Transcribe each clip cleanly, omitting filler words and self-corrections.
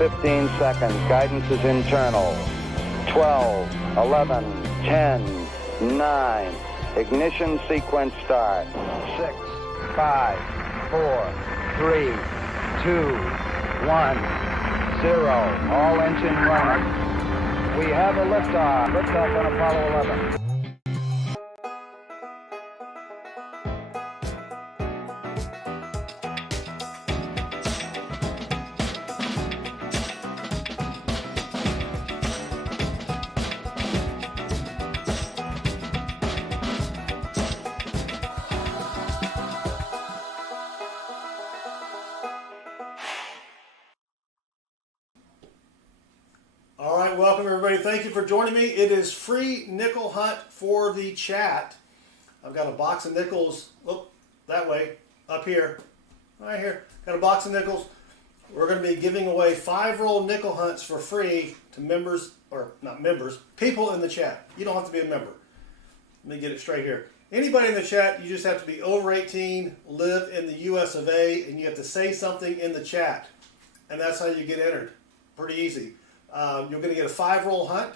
15 seconds. Guidance is internal. 12, 11, 10, 9. Ignition sequence start. 6, 5, 4, 3, 2, 1, 0. All engine running. We have a liftoff. Liftoff on Apollo 11. All right, welcome everybody. Thank you for joining me. It is free nickel hunt for the chat. I've got a box of nickels, that way, up here, right here. Got a box of nickels. We're going to be giving away 5-roll nickel hunts for free to members, or not members, people in the chat. You don't have to be a member. Let me get it straight here. Anybody in the chat, you just have to be over 18, live in the US of A, and you have to say something in the chat. And that's how you get entered. Pretty easy. You're going to get a 5-roll hunt.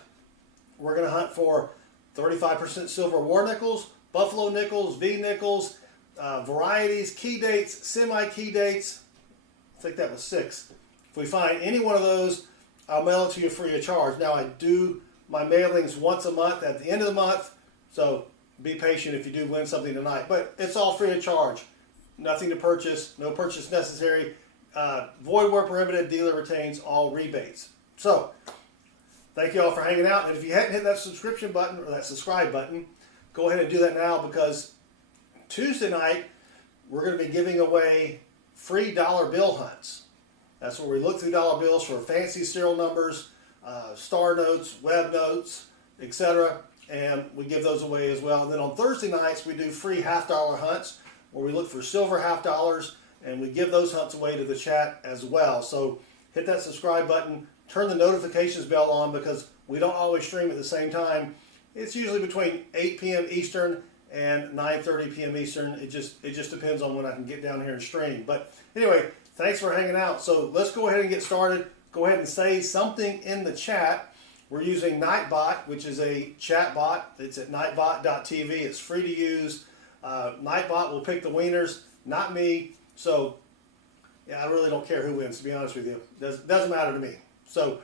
We're going to hunt for 35% silver war nickels, buffalo nickels, V nickels, varieties, key dates, semi-key dates. I think that was 6. If we find any one of those, I'll mail it to you free of charge. Now, I do my mailings once a month at the end of the month, so be patient if you do win something tonight. But it's all free of charge. Nothing to purchase, no purchase necessary. Void where prohibited, dealer retains all rebates. So, thank you all for hanging out. And if you hadn't hit that subscription button or that subscribe button, go ahead and do that now, because Tuesday night we're going to be giving away free dollar bill hunts. That's where we look through dollar bills for fancy serial numbers, star notes, web notes, etc. And we give those away as well. And then on Thursday nights we do free $half-dollar hunts where we look for silver $half-dollars, and we give those hunts away to the chat as well. So hit that subscribe button. Turn the notifications bell on, because we don't always stream at the same time. It's usually between 8 p.m. Eastern and 9:30 p.m. Eastern. It just depends on when I can get down here and stream. But anyway, thanks for hanging out. So let's go ahead and get started. Go ahead and say something in the chat. We're using Nightbot, which is a chat bot. It's at nightbot.tv. It's free to use. Nightbot will pick the winners, not me. So yeah, I really don't care who wins, to be honest with you. Doesn't matter to me. So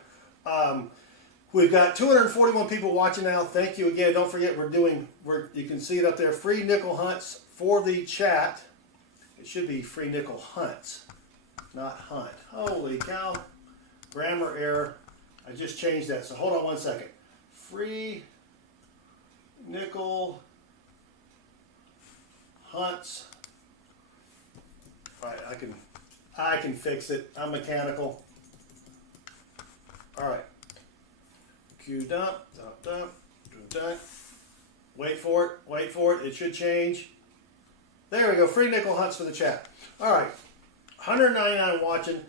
we've got 241 people watching now. Thank you again. Don't forget you can see it up there, free nickel hunts for the chat. It should be free nickel hunts, not hunt. Holy cow. Grammar error. I just changed that. So hold on one second. Free nickel hunts. All right, I can fix it. I'm mechanical. All right. Q dump, dump, dump, dump. Wait for it. Wait for it. It should change. There we go. Free nickel hunts for the chat. All right. 199 watching.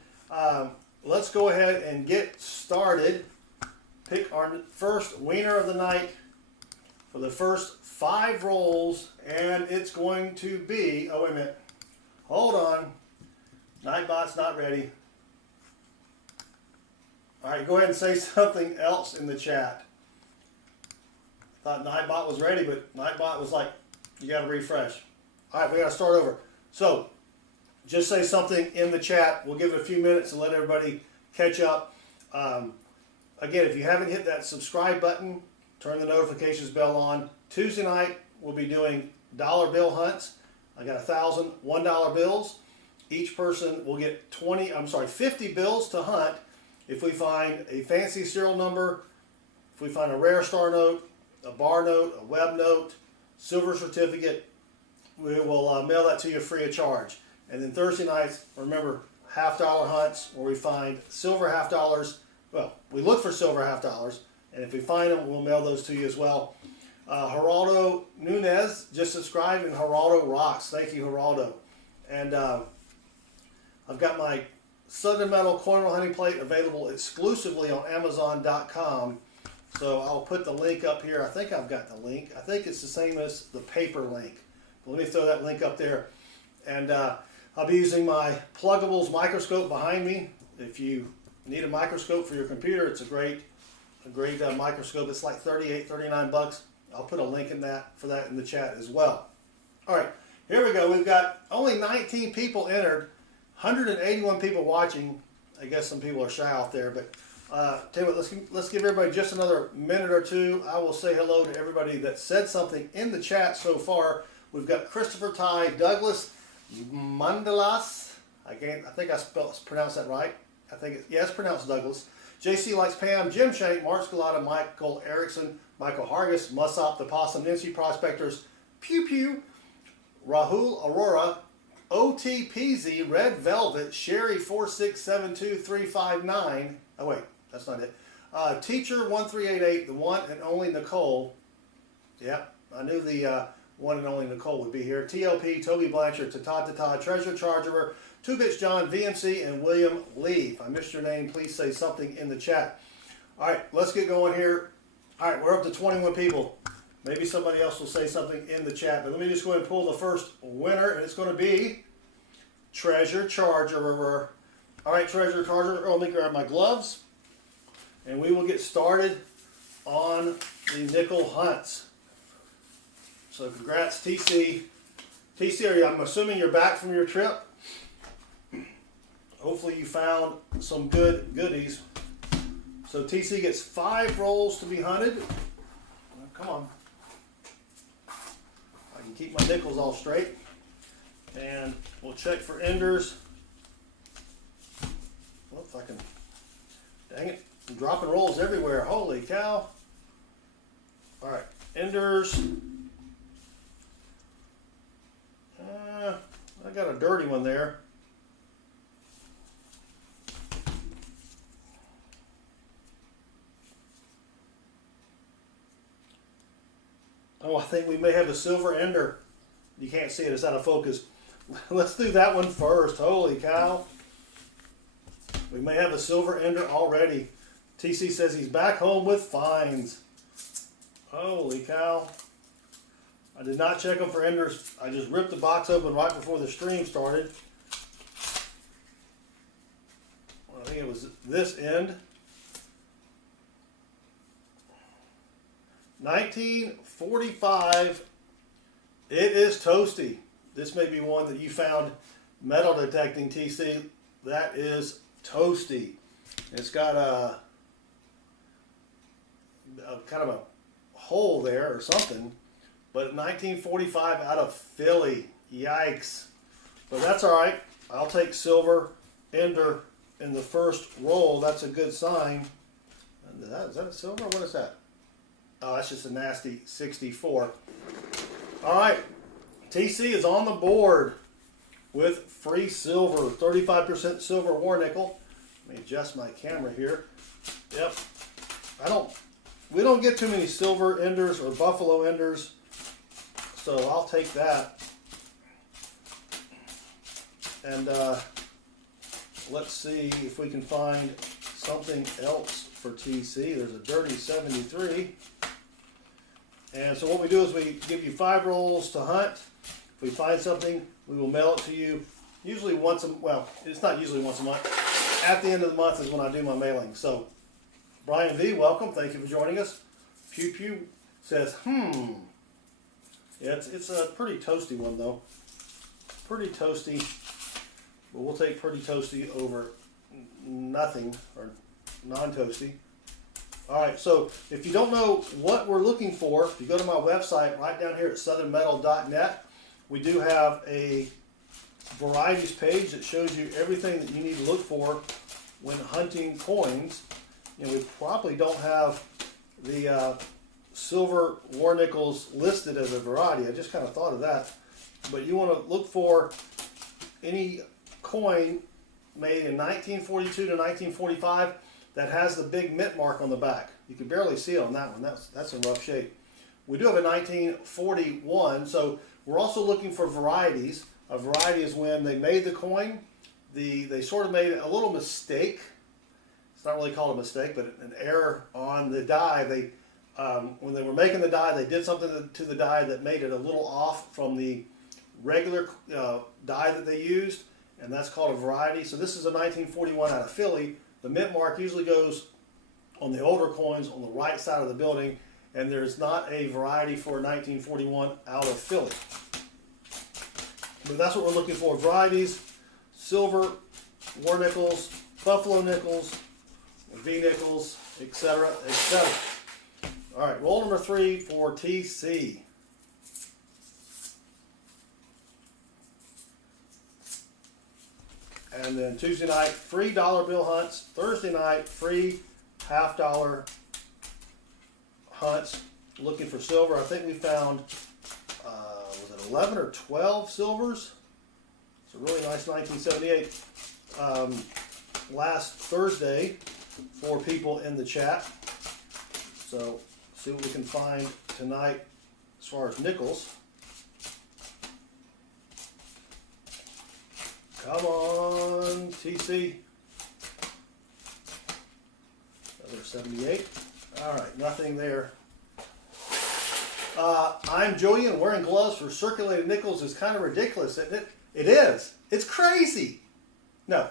Let's go ahead and get started. Pick our first winner of the night for the first 5 rolls, and it's going to be. Oh wait a minute. Hold on. Nightbot's not ready. All right, go ahead and say something else in the chat. I thought Nightbot was ready, but Nightbot was like, you got to refresh. All right, we got to start over. So, just say something in the chat. We'll give it a few minutes and let everybody catch up. Again, if you haven't hit that subscribe button, turn the notifications bell on. Tuesday night, we'll be doing dollar bill hunts. I got 1,000 $1 bills. Each person will get 50 bills to hunt. If we find a fancy serial number, if we find a rare star note, a bar note, a web note, silver certificate, we will mail that to you free of charge. And then Thursday nights, remember, $half-dollar hunts where we find silver $half-dollars. Well, we look for silver $half-dollars, and if we find them, we'll mail those to you as well. Geraldo Nunez just subscribed, and Geraldo rocks. Thank you, Geraldo. And I've got my Southern Metal coinrollhunting plate available exclusively on amazon.com. So I'll put the link up here. I think I've got the link. I think it's the same as the paper link. But let me throw that link up there. And I'll be using my pluggables microscope behind me. If you need a microscope for your computer, it's a great microscope. It's like 38, 39 bucks. I'll put a link in for that in the chat as well. All right, here we go. We've got only 19 people entered, 181 people watching. I guess some people are shy out there, but tell you what, let's give everybody just another minute or two. I will say hello to everybody that said something in the chat so far. We've got Christopher Ty, Douglas Mandalas. I think I pronounced that right. It's pronounced Douglas. JC Likes Pam, Jim Shank, Mark Sgarlata, Michael Erickson, Michael Hargis, Musop the Possum, NC Prospectors, Pew Pew, Rahul Aurora, OTPZ, Red Velvet, Sherry 4672359. Oh wait, that's not it. Teacher 1388, the one and only Nicole. Yep, I knew the one and only Nicole would be here. TLP, Toby Blanchard, Tata, Treasure Charger, 2-Bits John, VMC, and William Lee. If I missed your name, please say something in the chat. All right, let's get going here. All right, we're up to 21 people. Maybe somebody else will say something in the chat, but let me just go ahead and pull the first winner, and it's going to be Treasure Charger. All right, Treasure Charger, let me grab my gloves, and we will get started on the nickel hunts. So congrats, TC. TC, I'm assuming you're back from your trip. Hopefully you found some good goodies. So TC gets 5 rolls to be hunted. Come on. I can keep my nickels all straight. And we'll check for enders. Well, if I can. Dang it. I'm dropping rolls everywhere. Holy cow. All right. Enders. I got a dirty one there. Oh, I think we may have a silver ender. You can't see it, it's out of focus. Let's do that one first. Holy cow. We may have a silver ender already. TC says he's back home with fines. Holy cow. I did not check them for enders. I just ripped the box open right before the stream started. I think it was this end. 1945. It is toasty. This may be one that you found metal detecting, TC. That is toasty. It's got a kind of a hole there or something. But 1945 out of Philly. Yikes. But that's all right. I'll take silver ender in the first roll. That's a good sign. Is that a silver? What is that? Oh, that's just a nasty 64. All right. TC is on the board with free silver. 35% silver war nickel. Let me adjust my camera here. Yep. We don't get too many silver enders or buffalo enders. So I'll take that. And let's see if we can find something else for TC. There's a dirty 73. And so what we do is we give you 5 rolls to hunt. If we find something, we will mail it to you. Usually once it's not usually once a month. At the end of the month is when I do my mailing. So Brian V, welcome. Thank you for joining us. Pew Pew says, Yeah, it's a pretty toasty one though. Pretty toasty, but we'll take pretty toasty over nothing or non-toasty. All right, so if you don't know what we're looking for, if you go to my website right down here at southernmetal.net, we do have a varieties page that shows you everything that you need to look for when hunting coins. And we probably don't have the silver war nickels listed as a variety. I just kind of thought of that. But you want to look for any coin made in 1942 to 1945 that has the big mint mark on the back. You can barely see it on that one. That's in rough shape. We do have a 1941, so we're also looking for varieties. A variety is when they made the coin, they sort of made a little mistake. It's not really called a mistake, but an error on the die. When they were making the die, they did something to the die that made it a little off from the regular die that they used, and that's called a variety. So this is a 1941 out of Philly. The mint mark usually goes on the older coins on the right side of the building, and there's not a variety for 1941 out of Philly. But that's what we're looking for. Varieties: silver, war nickels, buffalo nickels, V nickels, etc., etc. All right, roll number 3 for TC. And then Tuesday night, free dollar bill hunts. Thursday night, free $half hunts. Looking for silver. I think we found, was it 11 or 12 silvers? It's a really nice 1978. Last Thursday for people in the chat. So see what we can find tonight as far as nickels. Come on, TC. Another 78. All right, nothing there. I'm Julian. Wearing gloves for circulated nickels is kind of ridiculous, isn't it? It is. It's crazy. No,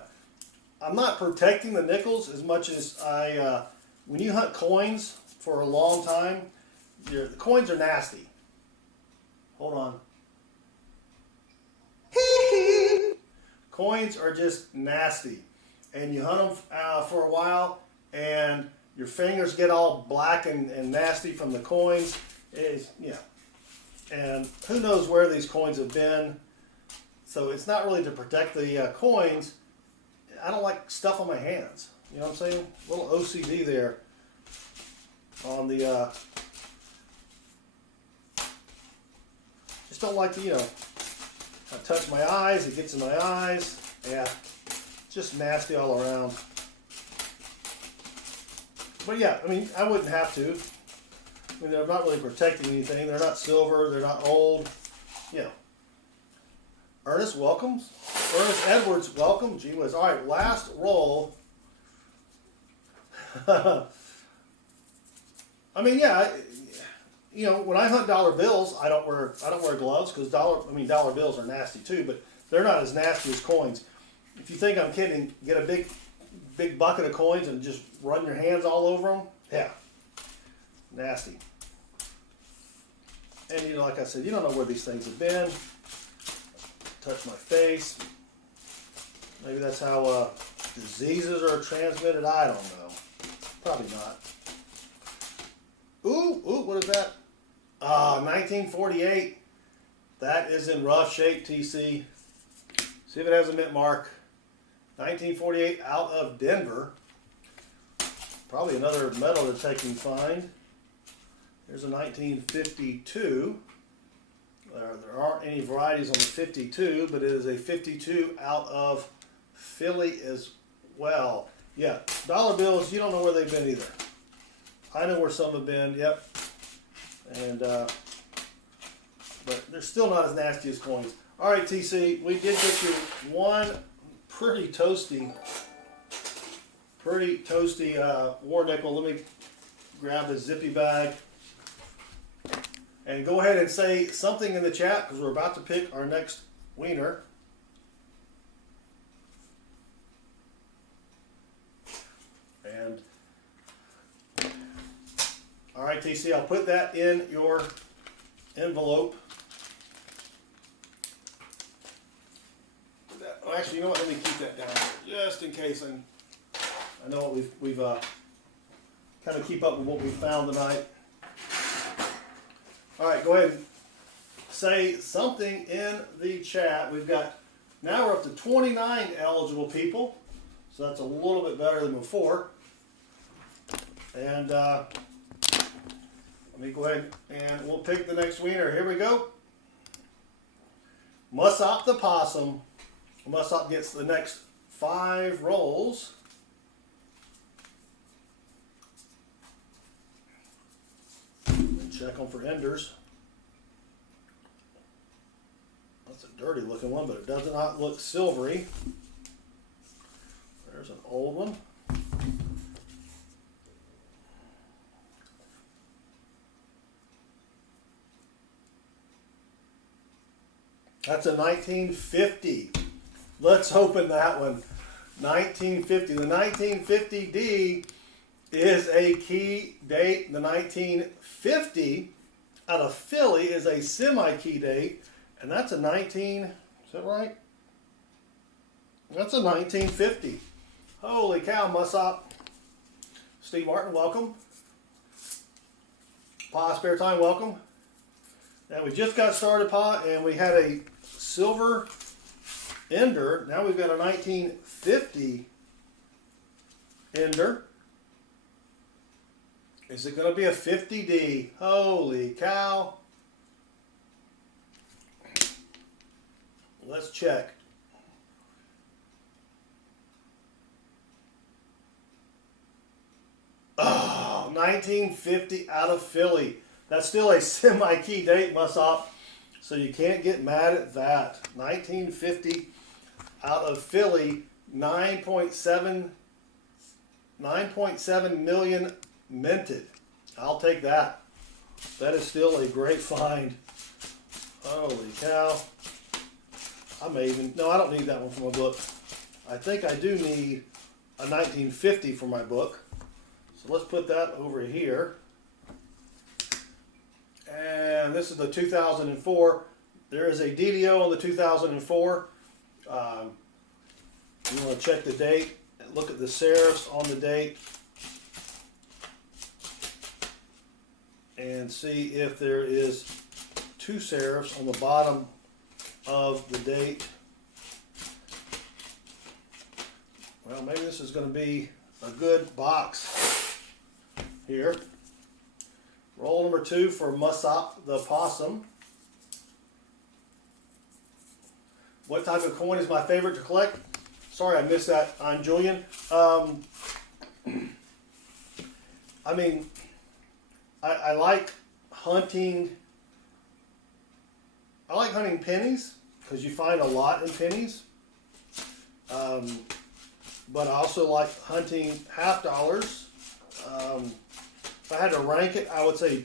I'm not protecting the nickels as much as when you hunt coins for a long time, the coins are nasty. Hold on. Coins are just nasty, and you hunt them for a while, and your fingers get all black and nasty from the coins. And who knows where these coins have been. So it's not really to protect the coins. I don't like stuff on my hands. You know what I'm saying? A little OCD there on the. Just don't like to, I touch my eyes, it gets in my eyes. Yeah, just nasty all around. But yeah, I mean, I wouldn't have to. I mean, they're not really protecting anything. They're not silver, they're not old. Ernest, welcomes. Ernest Edwards, welcome. Gee whiz. All right, last roll. I mean, yeah, when I hunt dollar bills, I don't wear gloves because dollar bills are nasty too, but they're not as nasty as coins. If you think I'm kidding, get a big bucket of coins and just run your hands all over them. Yeah, nasty. And like I said, you don't know where these things have been. Touch my face. Maybe that's how diseases are transmitted. I don't know. Probably not. Ooh, what is that? 1948. That is in rough shape, TC. See if it has a mint mark. 1948 out of Denver. Probably another metal detecting find. Here's a 1952. There aren't any varieties on the 52, but it is a 52 out of Philly as well. Yeah, dollar bills, you don't know where they've been either. I know where some have been, yep. And but they're still not as nasty as coins. All right, TC, we did get you one pretty toasty war nickel. Let me grab the zippy bag. And go ahead and say something in the chat because we're about to pick our next wiener. And all right, TC, I'll put that in your envelope. Oh, actually, you know what? Let me keep that down here just in case. I know what we've kind of keep up with what we found tonight. All right, go ahead and say something in the chat. Now we're up to 29 eligible people, so that's a little bit better than before. And let me go ahead and we'll pick the next wiener. Here we go. Musop the possum. Musop gets the next 5 rolls. Check them for enders. That's a dirty looking one, but it does not look silvery. There's an old one. That's a 1950. Let's open that one. 1950. The 1950D is a key date. The 1950 out of Philly is a semi-key date, and that's a 19, is that right? That's a 1950. Holy cow, musop. Steve Martin, welcome. Pa Spare Time, welcome. Now we just got started, Pa, and we had a silver ender. Now we've got a 1950 ender. Is it going to be a 50D? Holy cow. Let's check. Oh, 1950 out of Philly. That's still a semi-key date, musop. So you can't get mad at that. 1950 out of Philly, 9.7 million minted. I'll take that. That is still a great find. Holy cow. I may even, no, I don't need that one for my book. I think I do need a 1950 for my book. So let's put that over here. And this is the 2004. There is a DDO on the 2004. You want to check the date and look at the serifs on the date and see if there is two serifs on the bottom of the date. Well, maybe this is going to be a good box here. Roll number 2 for Musop the Possum. What type of coin is my favorite to collect? Sorry, I missed that. I'm Julian. I mean, I like hunting. I like hunting pennies because you find a lot in pennies. But I also like hunting half dollars. If I had to rank it, I would say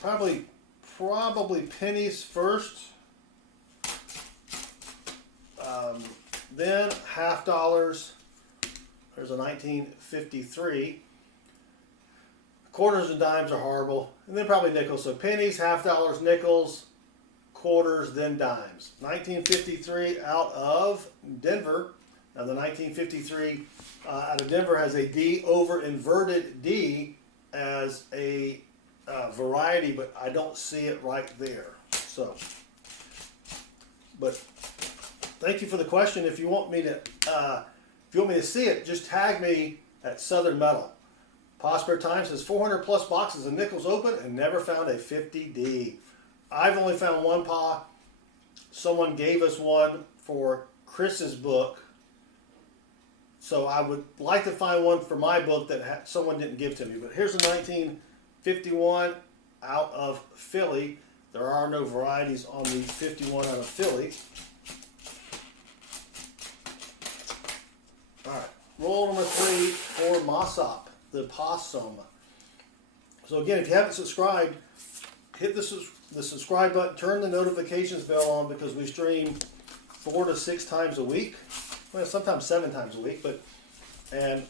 probably pennies first. Then half dollars. There's a 1953. Quarters and dimes are horrible. And then probably nickels. So pennies, half dollars, nickels, quarters, then dimes. 1953 out of Denver. Now the 1953 out of Denver has a D over inverted D as a variety, but I don't see it right there. So, but thank you for the question. If you want me to see it, just tag me at Southern Metal. Prosper Time says 400 plus boxes of nickels open and never found a 50D. I've only found one, Pa. Someone gave us one for Chris's book. So I would like to find one for my book that someone didn't give to me. But here's a 1951 out of Philly. There are no varieties on the 51 out of Philly. All right, roll number 3 for Musop the Possum. So again, if you haven't subscribed, hit the subscribe button, turn the notifications bell on because we stream 4 to 6 times a week. Well, sometimes 7 times a week, and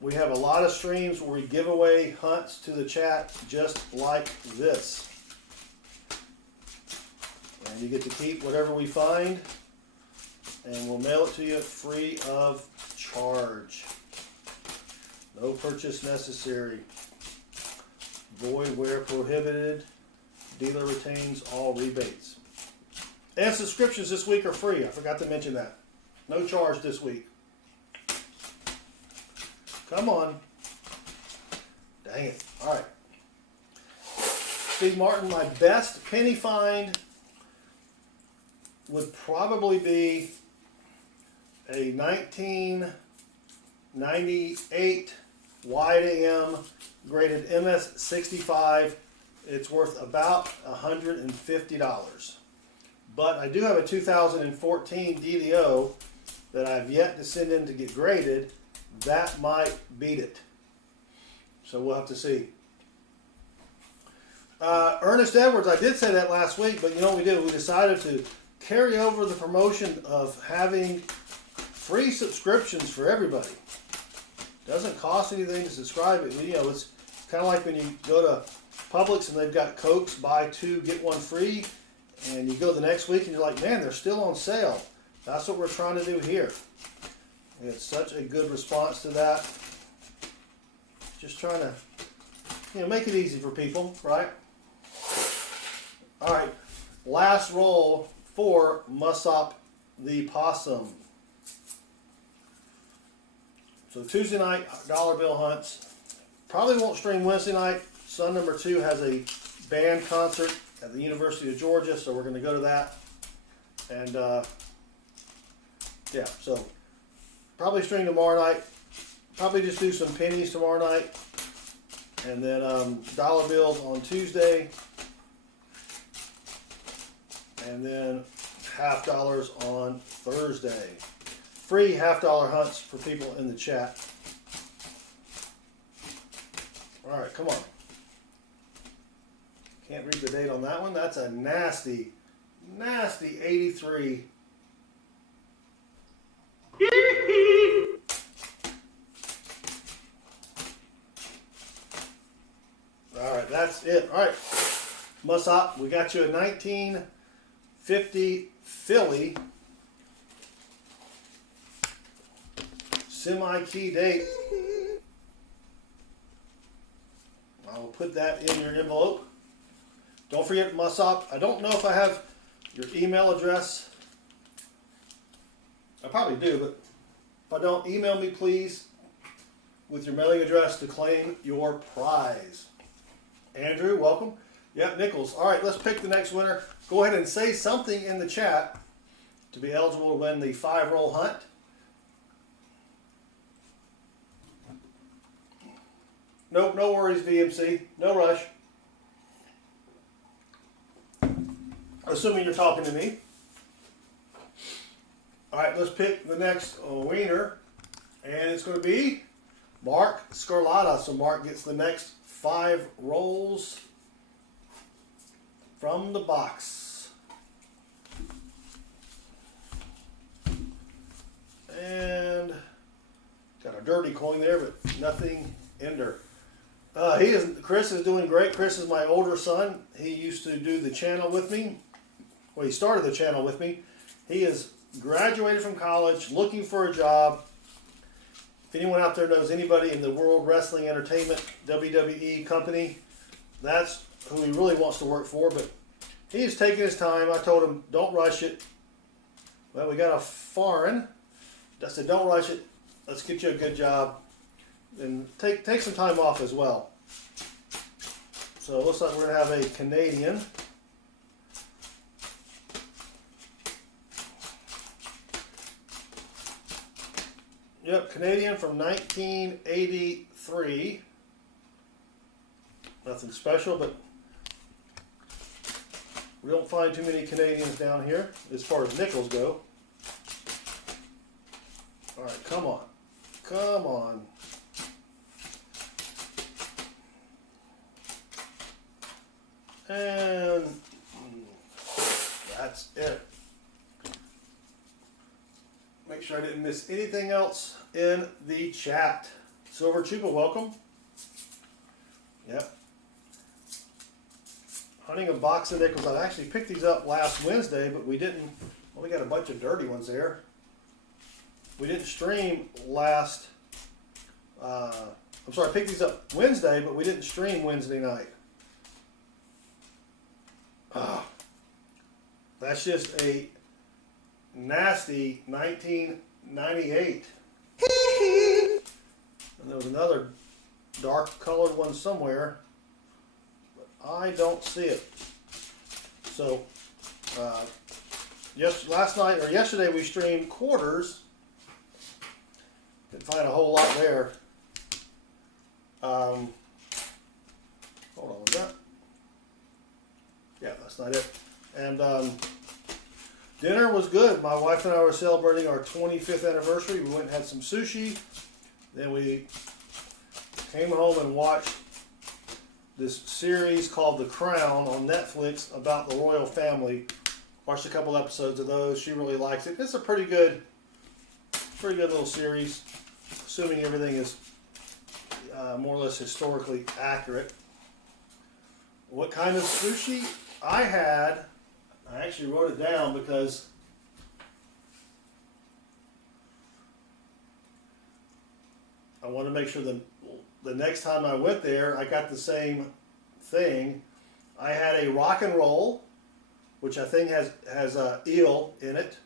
we have a lot of streams where we give away hunts to the chat just like this. And you get to keep whatever we find, and we'll mail it to you free of charge. No purchase necessary. Void where prohibited. Dealer retains all rebates. And subscriptions this week are free. I forgot to mention that. No charge this week. Come on. Dang it. All right. Steve Martin, my best penny find would probably be a 1998 wide AM graded MS65. It's worth about $150. But I do have a 2014 DDO that I've yet to send in to get graded. That might beat it. So we'll have to see. Ernest Edwards, I did say that last week, but you know what we did? We decided to carry over the promotion of having free subscriptions for everybody. Doesn't cost anything to subscribe. You know, it's kind of like when you go to Publix and they've got Cokes, buy 2, get 1 free, and you go the next week and you're like, man, they're still on sale. That's what we're trying to do here. It's such a good response to that. Just trying to, you know, make it easy for people, right? All right, last roll for Musop the Possum. So Tuesday night, dollar bill hunts. Probably won't stream Wednesday night. Son number 2 has a band concert at the University of Georgia, so we're going to go to that. And yeah, so probably stream tomorrow night. Probably just do some pennies tomorrow night. And then dollar bills on Tuesday. And then $half on Thursday. Free $half hunts for people in the chat. All right, come on. Can't read the date on that one. That's a nasty, nasty 83. All right, that's it. All right, Musop, we got you a 1950 Philly semi-key date. I will put that in your envelope. Don't forget, Musop, I don't know if I have your email address. I probably do, but if I don't, email me please with your mailing address to claim your prize. Andrew, welcome. Yep, Nichols. All right, let's pick the next winner. Go ahead and say something in the chat to be eligible to win the 5-roll hunt. Nope, no worries, VMC. No rush. Assuming you're talking to me. All right, let's pick the next winner. And it's going to be Mark Sgarlata. So Mark gets the next 5 rolls from the box. And got a dirty coin there, but nothing ender. Chris is doing great. Chris is my older son. He used to do the channel with me. Well, he started the channel with me. He is graduated from college, looking for a job. If anyone out there knows anybody in the World Wrestling Entertainment, WWE company, that's who he really wants to work for. But he's taking his time. I told him, don't rush it. Well, we got a foreign. I said, don't rush it. Let's get you a good job. And take some time off as well. So it looks like we're going to have a Canadian. Yep, Canadian from 1983. Nothing special, but we don't find too many Canadians down here as far as nickels go. All right, come on. Come on. And that's it. Make sure I didn't miss anything else in the chat. Silver Chupa, welcome. Yep. Hunting a box of nickels. I actually picked these up last Wednesday, but we didn't. Well, we got a bunch of dirty ones there. We didn't stream last. I'm sorry, I picked these up Wednesday, but we didn't stream Wednesday night. That's just a nasty 1998. And there was another dark colored one somewhere, but I don't see it. So yesterday we streamed quarters. Didn't find a whole lot there. Hold on, was that? Yeah, that's not it. And dinner was good. My wife and I were celebrating our 25th anniversary. We went and had some sushi. Then we came home and watched this series called The Crown on Netflix about the royal family. Watched a couple episodes of those. She really likes it. It's a pretty good Pretty good little series, assuming everything is more or less historically accurate. What kind of sushi I had, I actually wrote it down because I want to make sure that the next time I went there, I got the same thing. I had a rock and roll, which I think has eel in it.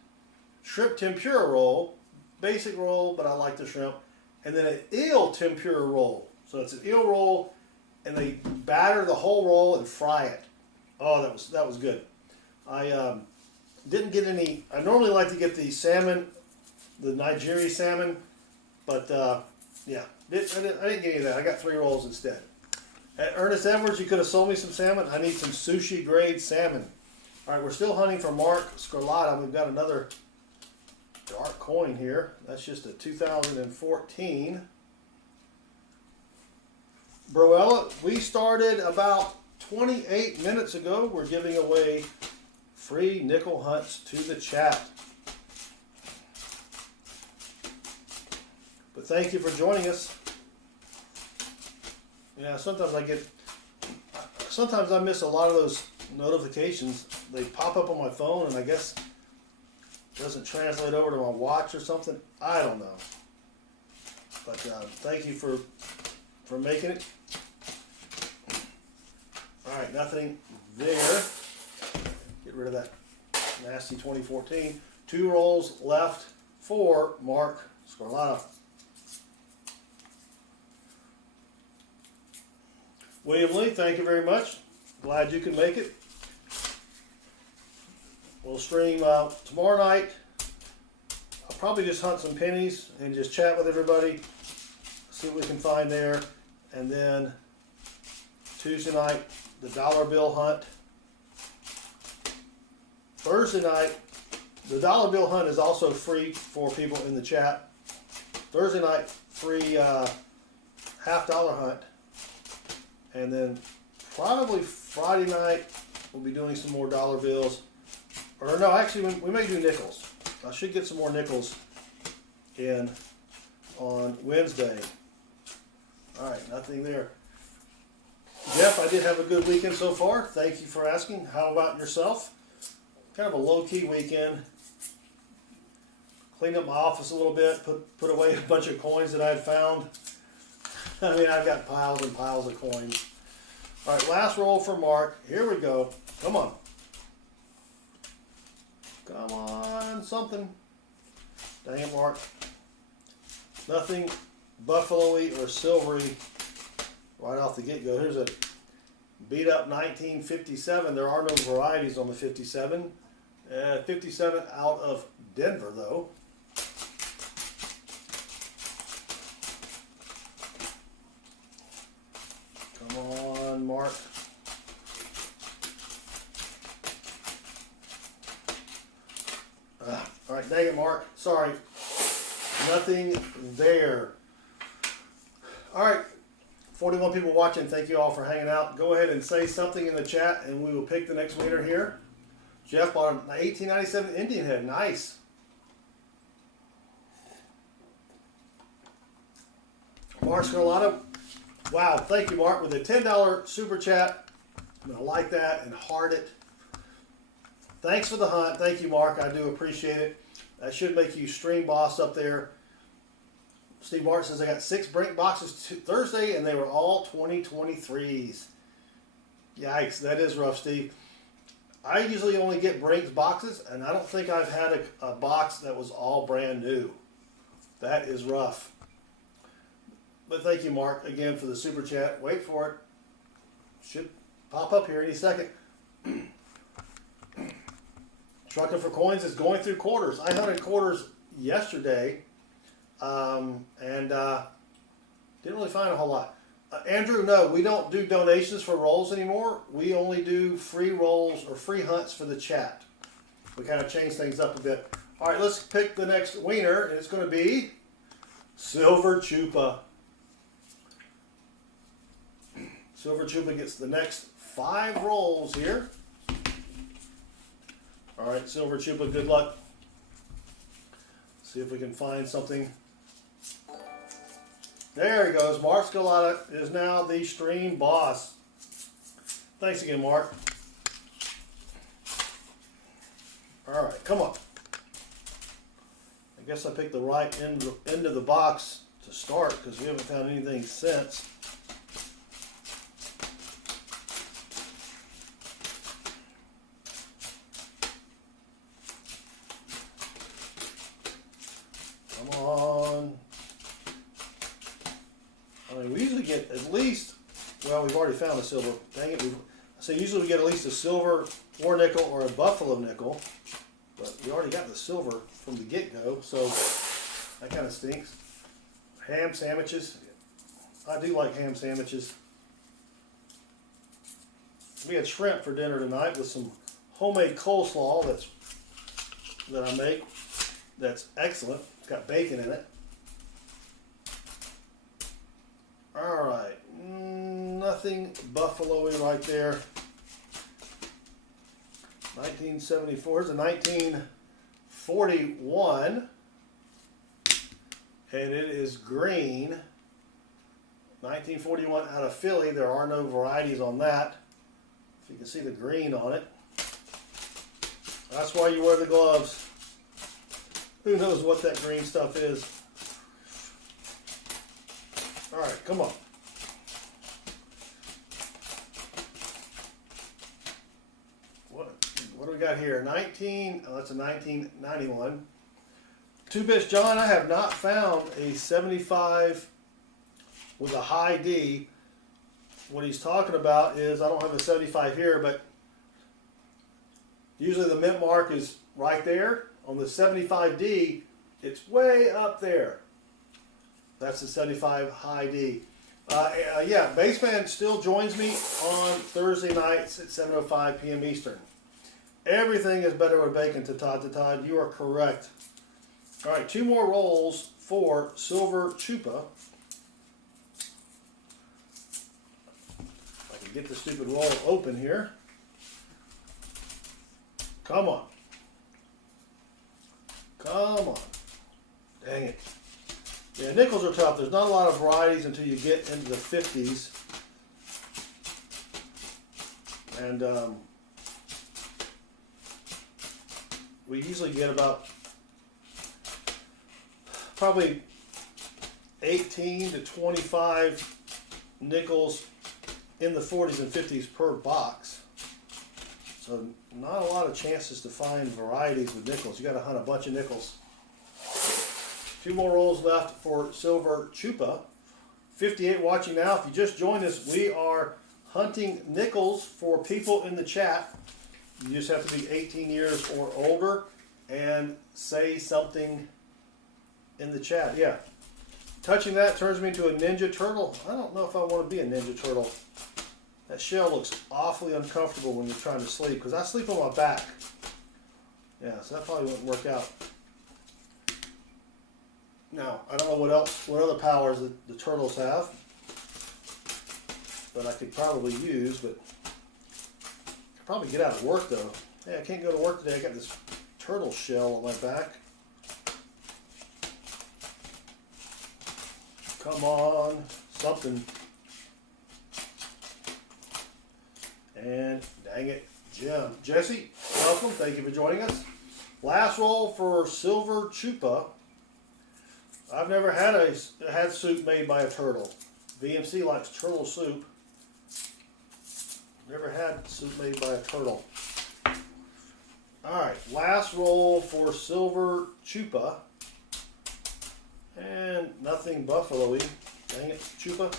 Shrimp tempura roll, basic roll, but I like the shrimp. And then an eel tempura roll. So it's an eel roll, and they batter the whole roll and fry it. Oh, that was good. I didn't get any. I normally like to get the salmon, the Nigerian salmon, but yeah, I didn't get any of that. I got 3 rolls instead. At Ernest Edwards, you could have sold me some salmon. I need some sushi grade salmon. All right, we're still hunting for Mark Sgarlata. We've got another dark coin here. That's just a 2014. Broella, we started about 28 minutes ago. We're giving away free nickel hunts to the chat. But thank you for joining us. Yeah, sometimes I miss a lot of those notifications. They pop up on my phone and I guess it doesn't translate over to my watch or something. I don't know. But thank you for making it. All right, nothing there. Get rid of that nasty 2014. 2 rolls left for Mark Sgarlata. William Lee, thank you very much. Glad you can make it. We'll stream tomorrow night. I'll probably just hunt some pennies and just chat with everybody, see what we can find there. And then Tuesday night, the dollar bill hunt. Thursday night, the dollar bill hunt is also free for people in the chat. Thursday night, free $half hunt. And then probably Friday night, we'll be doing some more dollar bills. Or no, actually, we may do nickels. I should get some more nickels in on Wednesday. All right, nothing there. Jeff, I did have a good weekend so far. Thank you for asking. How about yourself? Kind of a low-key weekend. Cleaned up my office a little bit, put away a bunch of coins that I had found. I mean, I've got piles and piles of coins. All right, last roll for Mark. Here we go. Come on. Come on, something. Dang it, Mark. Nothing buffalo-y or silvery right off the get-go. Here's a beat-up 1957. There are no varieties on the 57. 57 out of Denver, though. Come on, Mark. All right, dang it, Mark. Sorry. Nothing there. All right, 41 people watching. Thank you all for hanging out. Go ahead and say something in the chat, and we will pick the next winner here. Jeff bought an 1897 Indian head. Nice. Mark Sgarlata. Wow, thank you, Mark, with a $10 super chat. I'm going to like that and heart it. Thanks for the hunt. Thank you, Mark. I do appreciate it. That should make you stream boss up there. Steve Martin says, I got 6 Brink boxes Thursday, and they were all 2023s. Yikes, that is rough, Steve. I usually only get Brink's boxes, and I don't think I've had a box that was all brand new. That is rough. But thank you, Mark, again for the super chat. Wait for it. Should pop up here any second. Trucking for Coins is going through quarters. I hunted quarters yesterday and didn't really find a whole lot. Andrew, no, we don't do donations for rolls anymore. We only do free rolls or free hunts for the chat. We kind of changed things up a bit. All right, let's pick the next wiener, and it's going to be Silver Chupa. Silver Chupa gets the next 5 rolls here. All right, Silver Chupa, good luck. Let's See if we can find something. There he goes. Mark Sgarlata is now the stream boss. Thanks again, Mark. All right, come on. I guess I picked the right end of the box to start because we haven't found anything since. Come on. I mean, we usually get at least, well, we've already found a silver. Dang it. So usually we get at least a silver war nickel or a buffalo nickel. But we already got the silver from the get-go, so that kind of stinks. Ham sandwiches. I do like ham sandwiches. We had shrimp for dinner tonight with some homemade coleslaw that I make. That's excellent. It's got bacon in it. All right, nothing buffalo-y right there. 1974 is a 1941, and it is green. 1941 out of Philly. There are no varieties on that. If you can see the green on it. That's why you wear the gloves. Who knows what that green stuff is? All right, come on. What do we got here? That's a 1991. Two Bits John, I have not found a 75 with a high D. What he's talking about is, I don't have a 75 here, but usually the mint mark is right there. On the 75D, it's way up there. That's the 75 high D. Yeah, Baseman still joins me on Thursday nights at 7:05 p.m. Eastern. Everything is better with bacon, to Todd. You are correct. All right, 2 more rolls for silver Chupa. If I can get the stupid roll open here. Come on. Come on. Dang it. Yeah, nickels are tough. There's not a lot of varieties until you get into the 50s. And we usually get about probably 18 to 25 nickels in the 40s and 50s per box. So not a lot of chances to find varieties with nickels. You got to hunt a bunch of nickels. 2 more rolls left for silver Chupa. 58 watching now. If you just joined us, we are hunting nickels for people in the chat. You just have to be 18 years or older and say something in the chat. Yeah. Touching that turns me into a Ninja Turtle. I don't know if I want to be a Ninja Turtle. That shell looks awfully uncomfortable when you're trying to sleep, because I sleep on my back. Yeah, so that probably wouldn't work out. Now, I don't know what other powers the turtles have, but I could probably use, but I could probably get out of work though. Hey, I can't go to work today. I got this turtle shell on my back. Come on, something. And dang it, Jim. Jesse, welcome. Thank you for joining us. Last roll for silver Chupa. I've never had soup made by a turtle. VMC likes turtle soup. Never had soup made by a turtle. Alright, last roll for silver Chupa. And nothing buffalo-y. Dang it, Chupa.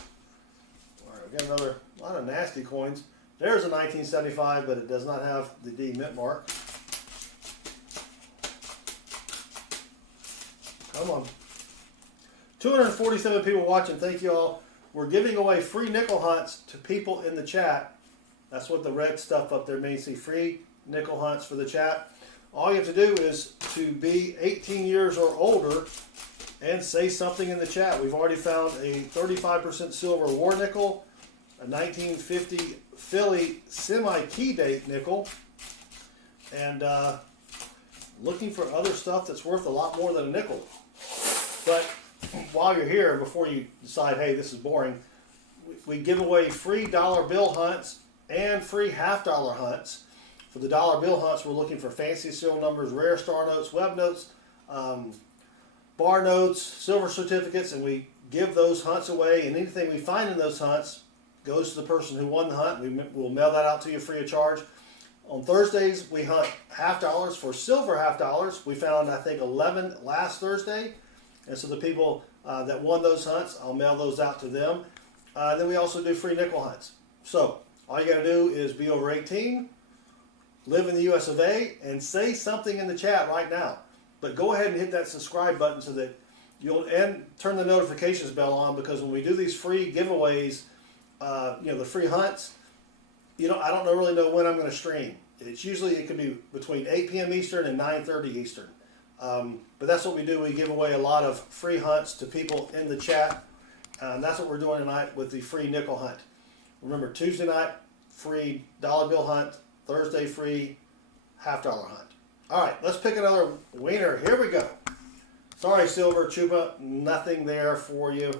Alright, we got a lot of nasty coins. There's a 1975, but it does not have the D mint mark. Come on. 247 people watching. Thank you all. We're giving away free nickel hunts to people in the chat. That's what the red stuff up there means. See, free nickel hunts for the chat. All you have to do is to be 18 years or older and say something in the chat. We've already found a 35% silver war nickel, a 1950 Philly semi-key date nickel, and looking for other stuff that's worth a lot more than a nickel. But while you're here, before you decide, hey, this is boring, we give away free dollar bill hunts and free half-dollar hunts. For the dollar bill hunts, we're looking for fancy serial numbers, rare star notes, web notes, bar notes, silver certificates, and we give those hunts away. And anything we find in those hunts goes to the person who won the hunt. We'll mail that out to you free of charge. On Thursdays, we hunt $half for silver $half. We found, I think, 11 last Thursday. And so the people that won those hunts, I'll mail those out to them. Then we also do free nickel hunts. So all you got to do is be over 18, live in the US of A, and say something in the chat right now. But go ahead and hit that subscribe button so that and turn the notifications bell on, because when we do these free giveaways, the free hunts, I don't really know when I'm going to stream. It could be between 8 p.m. Eastern and 9:30 Eastern. But that's what we do. We give away a lot of free hunts to people in the chat. And that's what we're doing tonight with the free nickel hunt. Remember, Tuesday night, free dollar bill hunt. Thursday, free half-dollar hunt. All right, let's pick another winner. Here we go. Sorry, Silver, Chupa, nothing there for you.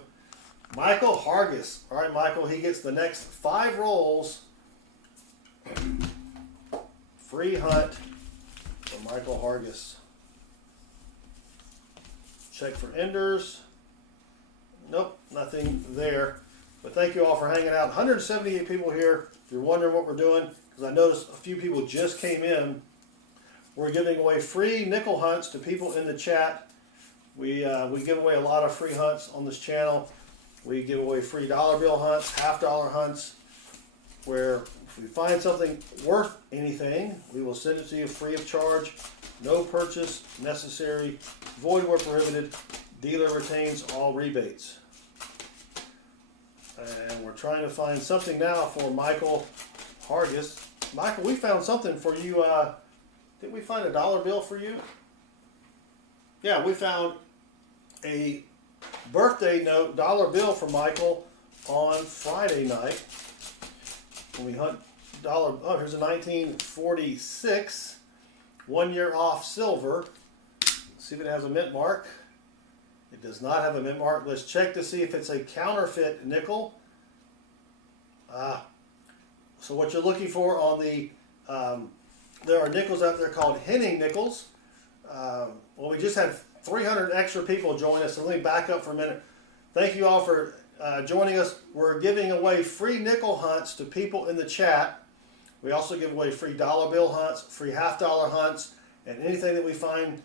Michael Hargis. All right, Michael, he gets the next 5 rolls. Free hunt for Michael Hargis. Check for enders. Nope, nothing there. But thank you all for hanging out. 178 people here. If you're wondering what we're doing, because I noticed a few people just came in, we're giving away free nickel hunts to people in the chat. We give away a lot of free hunts on this channel. We give away free dollar bill hunts, half-dollar hunts, where if we find something worth anything, we will send it to you free of charge. No purchase necessary. Void where prohibited. Dealer retains all rebates. And we're trying to find something now for Michael Hargis. Michael, we found something for you. Did we find a dollar bill for you? Yeah, we found a birthday note dollar bill for Michael on Friday night. When we hunt dollar, oh, here's a 1946, 1 year off silver. Let's see if it has a mint mark. It does not have a mint mark. Let's check to see if it's a counterfeit nickel. So what you're looking for on the, there are nickels out there called Henning nickels. Well, we just had 300 extra people join us, so let me back up for a minute. Thank you all for joining us. We're giving away free nickel hunts to people in the chat. We also give away free dollar bill hunts, free half-dollar hunts, and anything that we find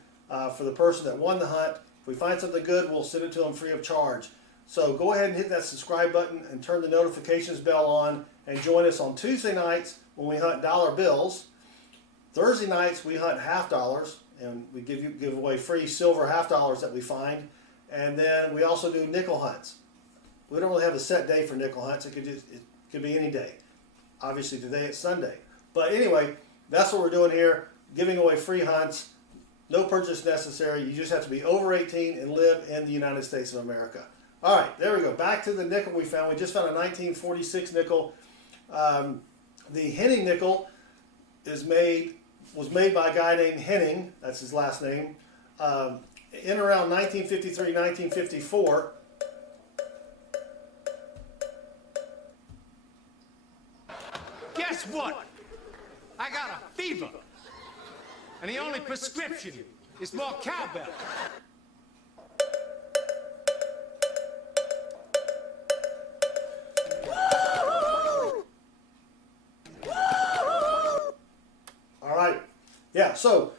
for the person that won the hunt. If we find something good, we'll send it to them free of charge. So go ahead and hit that subscribe button and turn the notifications bell on, and join us on Tuesday nights when we hunt dollar bills. Thursday nights we hunt $half, and we give away free silver $half that we find. And then we also do nickel hunts. We don't really have a set day for nickel hunts. It could be any day. Obviously today it's Sunday. But anyway, that's what we're doing here, giving away free hunts. No purchase necessary. You just have to be over 18 and live in the United States of America. All right, there we go. Back to the nickel we found. We just found a 1946 nickel. The Henning nickel was made by a guy named Henning. That's his last name. In around 1953, 1954. Guess what? I got a fever. And the only prescription is more cowbell. All right. Yeah, so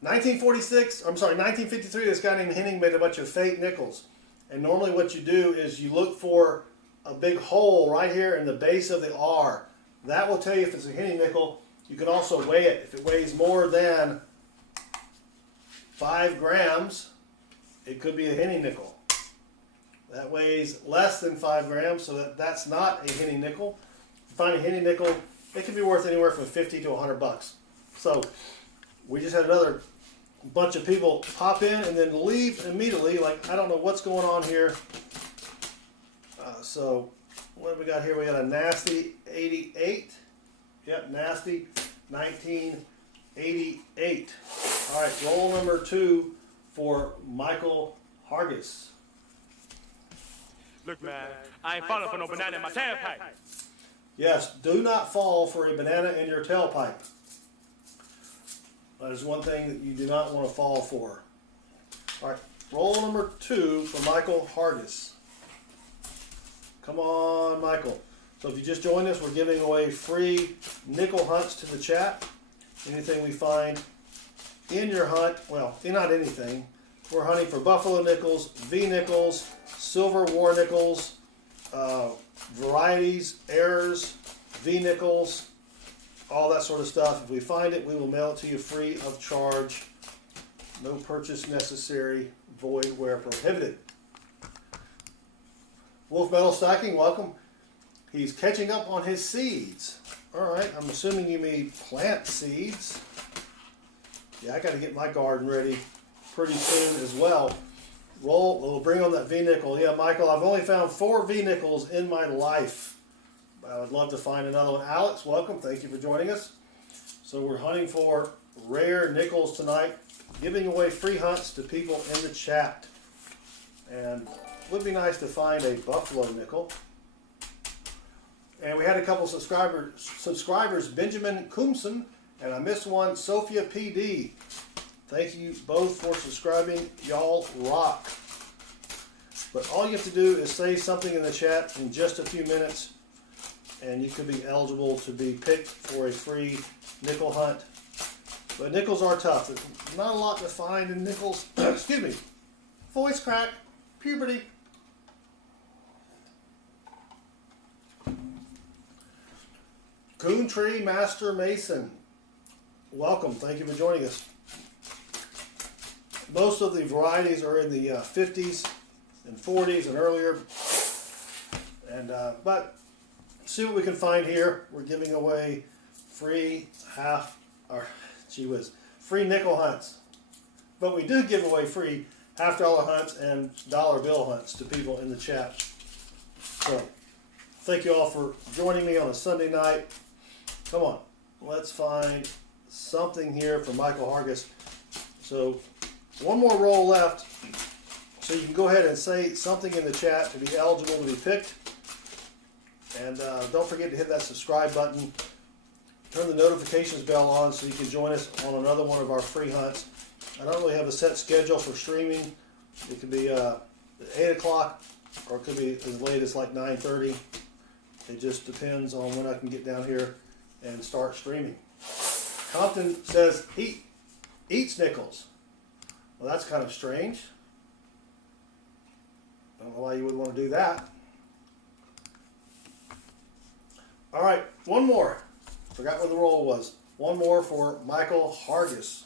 1953, this guy named Henning made a bunch of fake nickels. And normally what you do is you look for a big hole right here in the base of the R. That will tell you if it's a Henning nickel. You can also weigh it. If it weighs more than 5 grams, it could be a Henning nickel. That weighs less than 5 grams, so that's not a Henning nickel. If you find a Henning nickel, it can be worth anywhere from 50 to 100 bucks. So we just had another bunch of people pop in and then leave immediately. Like, I don't know what's going on here. So what have we got here? We got a nasty 88. Yep, nasty 1988. 88. All right, roll number 2 for Michael Hargis. Look, man, I ain't falling for no banana in my tailpipe. Yes, do not fall for a banana in your tailpipe. That is one thing that you do not want to fall for. All right, roll number 2 for Michael Hargis. Come on, Michael. So if you just joined us, we're giving away free nickel hunts to the chat. Anything we find in your hunt, well, not anything. We're hunting for buffalo nickels, V nickels, silver war nickels, varieties, errors, V nickels, all that sort of stuff. If we find it, we will mail it to you free of charge. No purchase necessary, void where prohibited. Wolf Metal Stacking, welcome. He's catching up on his seeds. All right, I'm assuming you mean plant seeds. Yeah, I got to get my garden ready pretty soon as well. We'll bring on that V-nickel. Yeah, Michael, I've only found 4 V-nickels in my life. I would love to find another one. Alex, welcome. Thank you for joining us. So we're hunting for rare nickels tonight, giving away free hunts to people in the chat. And it would be nice to find a buffalo nickel. And we had a couple subscribers, Benjamin Kumson, and I missed one, Sophia PD. Thank you both for subscribing. Y'all rock. But all you have to do is say something in the chat in just a few minutes, and you could be eligible to be picked for a free nickel hunt. But nickels are tough. There's not a lot to find in nickels. Excuse me. Voice crack. Puberty. Coon Tree Master Mason, welcome. Thank you for joining us. Most of the varieties are in the 50s and 40s and earlier. And but see what we can find here. We're giving away free free nickel hunts. But we do give away free half-dollar hunts and dollar bill hunts to people in the chat. So thank you all for joining me on a Sunday night. Come on, let's find something here for Michael Hargis. So one more roll left, so you can go ahead and say something in the chat to be eligible to be picked. And don't forget to hit that subscribe button. Turn the notifications bell on so you can join us on another one of our free hunts. I don't really have a set schedule for streaming. It could be 8 o'clock or it could be as late as like 9:30. It just depends on when I can get down here and start streaming. Compton says he eats nickels. Well, that's kind of strange. Don't know why you would want to do that. All right, one more. Forgot what the roll was. One more for Michael Hargis.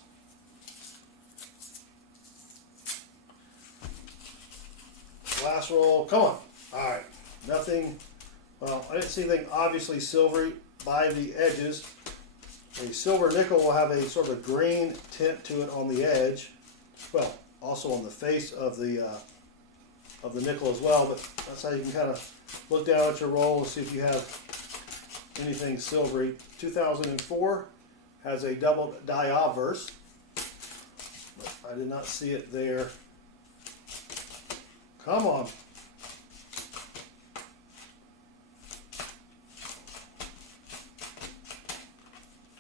Last roll. Come on. All right. Nothing. Well, I didn't see anything obviously silvery by the edges. A silver nickel will have a sort of a green tint to it on the edge. Well, also on the face of the nickel as well. But that's how you can kind of look down at your roll and see if you have anything silvery. 2004 has a double die obverse, but I did not see it there. Come on.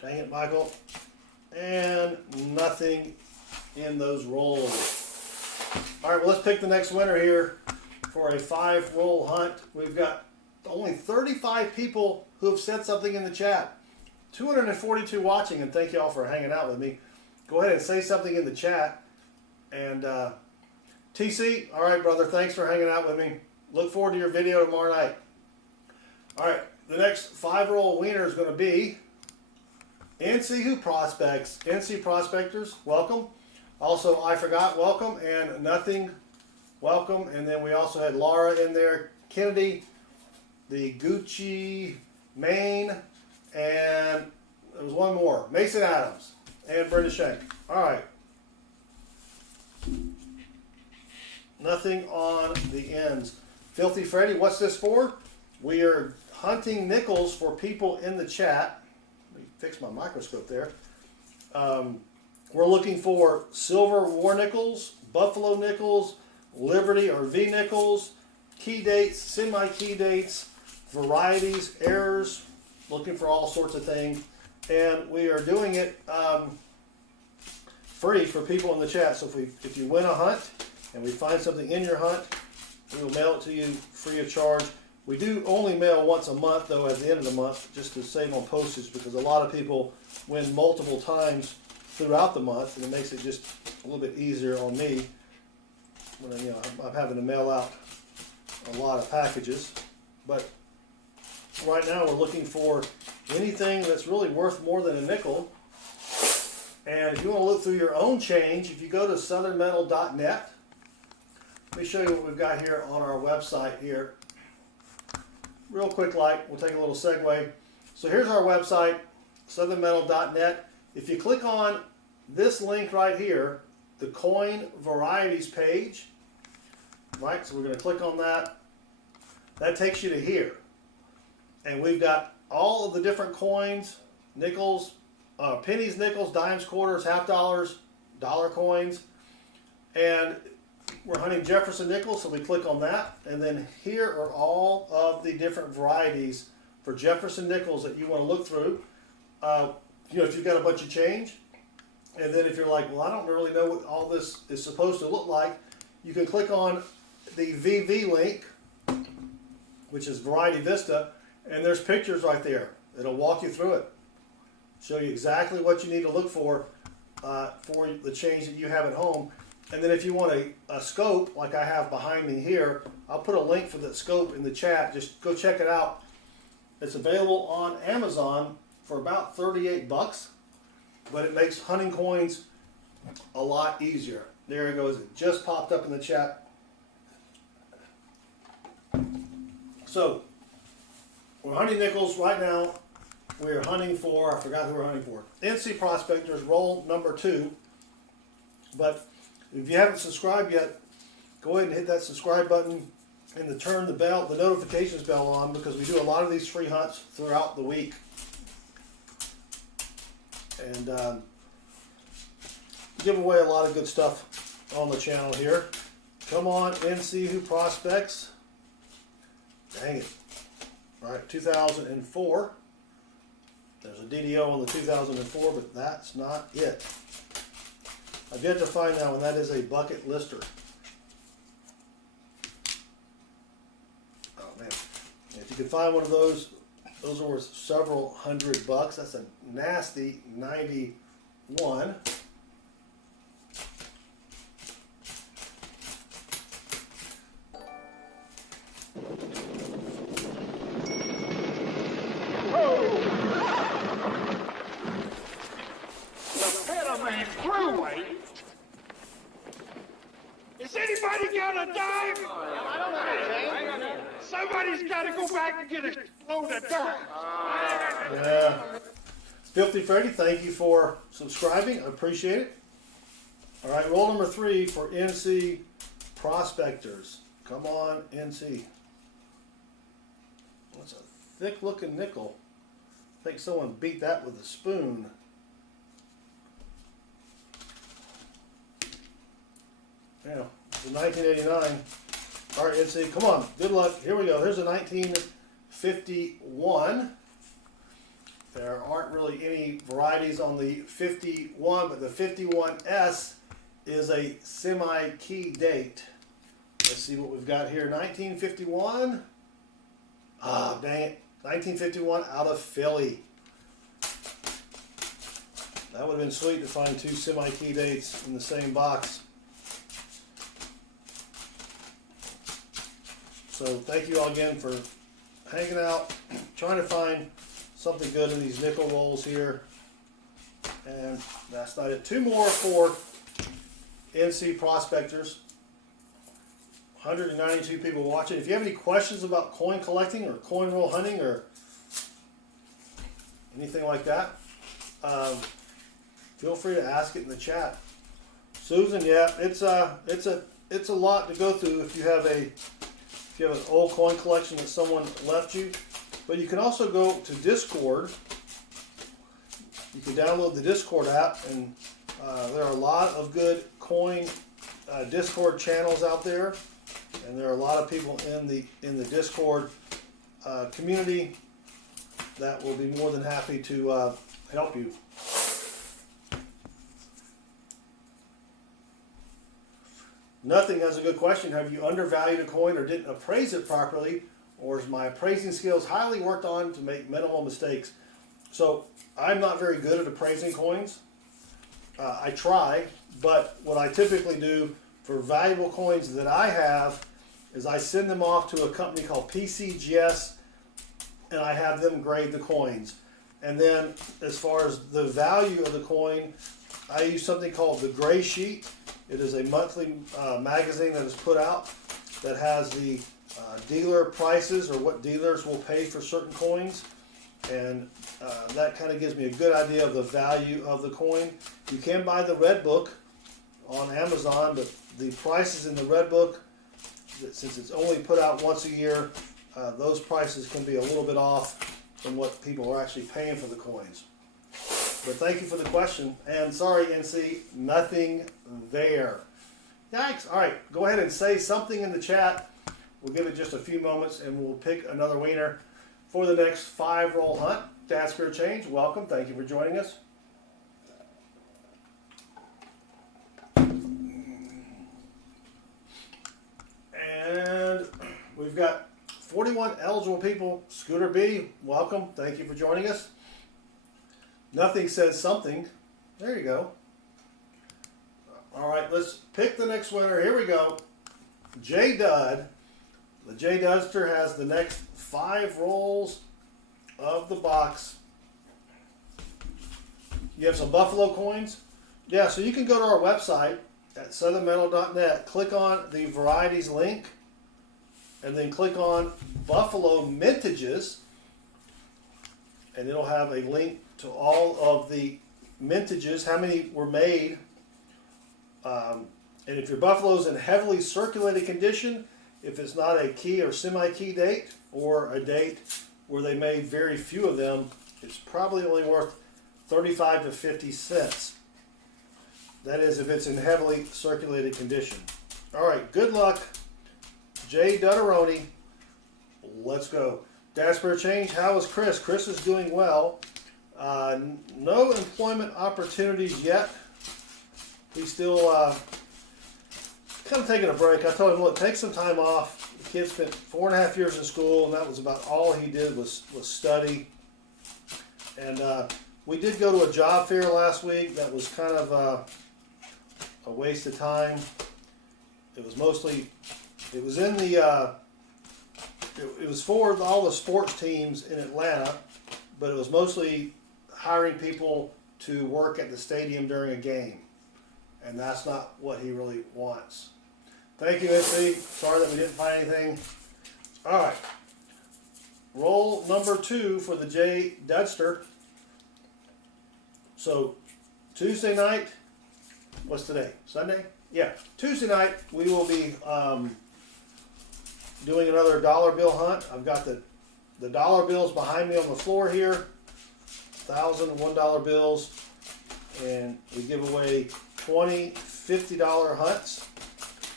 Dang it, Michael. And nothing in those rolls. All right, well, let's pick the next winner here for a 5-roll hunt. We've got only 35 people who have said something in the chat. 242 watching, and thank you all for hanging out with me. Go ahead and say something in the chat. And TC, all right, brother, thanks for hanging out with me. Look forward to your video tomorrow night. All right, the next 5-roll winner is going to be NC Prospects. NC Prospectors, welcome. Also, I Forgot, welcome. And Nothing, welcome. And then we also had Laura in there. Kennedy, the Gucci, Maine, and there was one more. Mason Adams and Brenda Shank. All right. Nothing on the ends. Filthy Freddy, what's this for? We are hunting nickels for people in the chat. Let me fix my microscope there. We're looking for silver war nickels, buffalo nickels, Liberty or V nickels, key dates, semi-key dates, varieties, errors, looking for all sorts of things. And we are doing it free for people in the chat. So if you win a hunt and we find something in your hunt, we will mail it to you free of charge. We do only mail once a month, though, at the end of the month, just to save on postage, because a lot of people win multiple times throughout the month, and it makes it just a little bit easier on me when I'm having to mail out a lot of packages. But right now we're looking for anything that's really worth more than a nickel. And if you want to look through your own change, if you go to southernmetal.net, let me show you what we've got here on our website here. Real quick, we'll take a little segue. So here's our website, southernmetal.net. If you click on this link right here, the coin varieties page, right? So we're going to click on that. That takes you to here. And we've got all of the different coins, nickels, pennies, nickels, dimes, quarters, half dollars, dollar coins. And we're hunting Jefferson nickels, so we click on that. And then here are all of the different varieties for Jefferson nickels that you want to look through. If you've got a bunch of change, and then if you're like, well, I don't really know what all this is supposed to look like, you can click on the VV link, which is Variety Vista, and there's pictures right there. It'll walk you through it, show you exactly what you need to look for the change that you have at home. And then if you want a scope, like I have behind me here, I'll put a link for the scope in the chat. Just go check it out. It's available on Amazon for about 38 bucks, but it makes hunting coins a lot easier. There it goes. It just popped up in the chat. So we're hunting nickels right now. We're hunting for, I forgot who we're hunting for, NC Prospectors, roll number 2. But if you haven't subscribed yet, go ahead and hit that subscribe button and turn the notifications bell on, because we do a lot of these free hunts throughout the week. And give away a lot of good stuff on the channel here. Come on, NC who prospects. Dang it. All right, 2004. There's a DDO on the 2004, but that's not it. I've yet to find that one. That is a bucket lister. Oh man. If you can find one of those are worth several $100. That's a nasty 91. Is anybody got a dime? Somebody's got to go back and get a load of dimes. Yeah. Filthy Freddy, thank you for subscribing. I appreciate it. All right, roll number 3 for NC Prospectors. Come on, NC. That's a thick-looking nickel. I think someone beat that with a spoon. Yeah, it's a 1989. All right, NC, come on. Good luck. Here we go. Here's a 1951. There aren't really any varieties on the 51, but the 51S is a semi-key date. Let's see what we've got here. 1951. Ah, dang it. 1951 out of Philly. That would have been sweet to find 2 semi-key dates in the same box. So thank you all again for hanging out, trying to find something good in these nickel rolls here. And that's not it. 2 more for NC Prospectors. 192 people watching. If you have any questions about coin collecting or coin roll hunting or anything like that, feel free to ask it in the chat. Susan, yeah, it's a lot to go through if you have an old coin collection that someone left you. But you can also go to Discord You can download the Discord app, and there are a lot of good coin Discord channels out there, and there are a lot of people in the Discord community that will be more than happy to help you. Nothing has a good question. Have you undervalued a coin or didn't appraise it properly, or is my appraising skills highly worked on to make minimal mistakes? So I'm not very good at appraising coins. I try, but what I typically do for valuable coins that I have is I send them off to a company called PCGS, and I have them grade the coins. And then as far as the value of the coin, I use something called the Gray Sheet. It is a monthly magazine that is put out that has the dealer prices, or what dealers will pay for certain coins, and that kind of gives me a good idea of the value of the coin. You can buy the Red Book on Amazon, but the prices in the Red Book, since it's only put out once a year, those prices can be a little bit off from what people are actually paying for the coins. But thank you for the question. And sorry, NC, nothing there. Yikes. All right, go ahead and say something in the chat. We'll give it just a few moments, and we'll pick another winner for the next 5-roll hunt. Dad Spirit Change, welcome. Thank you for joining us. And we've got 41 eligible people. Scooter B, welcome. Thank you for joining us. Nothing says something. There you go. All right, let's pick the next winner. Here we go. J Dud. The J Dudster has the next 5 rolls of the box. You have some Buffalo coins? Yeah, so you can go to our website at southernmetal.net, click on the varieties link, and then click on Buffalo mintages, and it'll have a link to all of the mintages, how many were made. And if your Buffalo's in heavily circulated condition, if it's not a key or semi-key date, or a date where they made very few of them, it's probably only worth 35 to 50 cents. That is, if it's in heavily circulated condition. All right, good luck, Jay Dutteroni. Let's go. Dasper Change, how is Chris? Chris is doing well. No employment opportunities yet. He's still kind of taking a break. I told him, look, take some time off. The kid spent 4.5 years in school, and that was about all he did was study. And we did go to a job fair last week. That was kind of a waste of time. It was mostly, it was in the, it was for all the sports teams in Atlanta, but it was mostly hiring people to work at the stadium during a game. And that's not what he really wants. Thank you, NC. Sorry that we didn't find anything. All right. Roll number 2 for the J Dudster. So, Tuesday night, what's today? Sunday? Yeah, Tuesday night we will be doing another dollar bill hunt. I've got the dollar bills behind me on the floor here. $1,000 and $1 bills. And we give away 20 $50 hunts.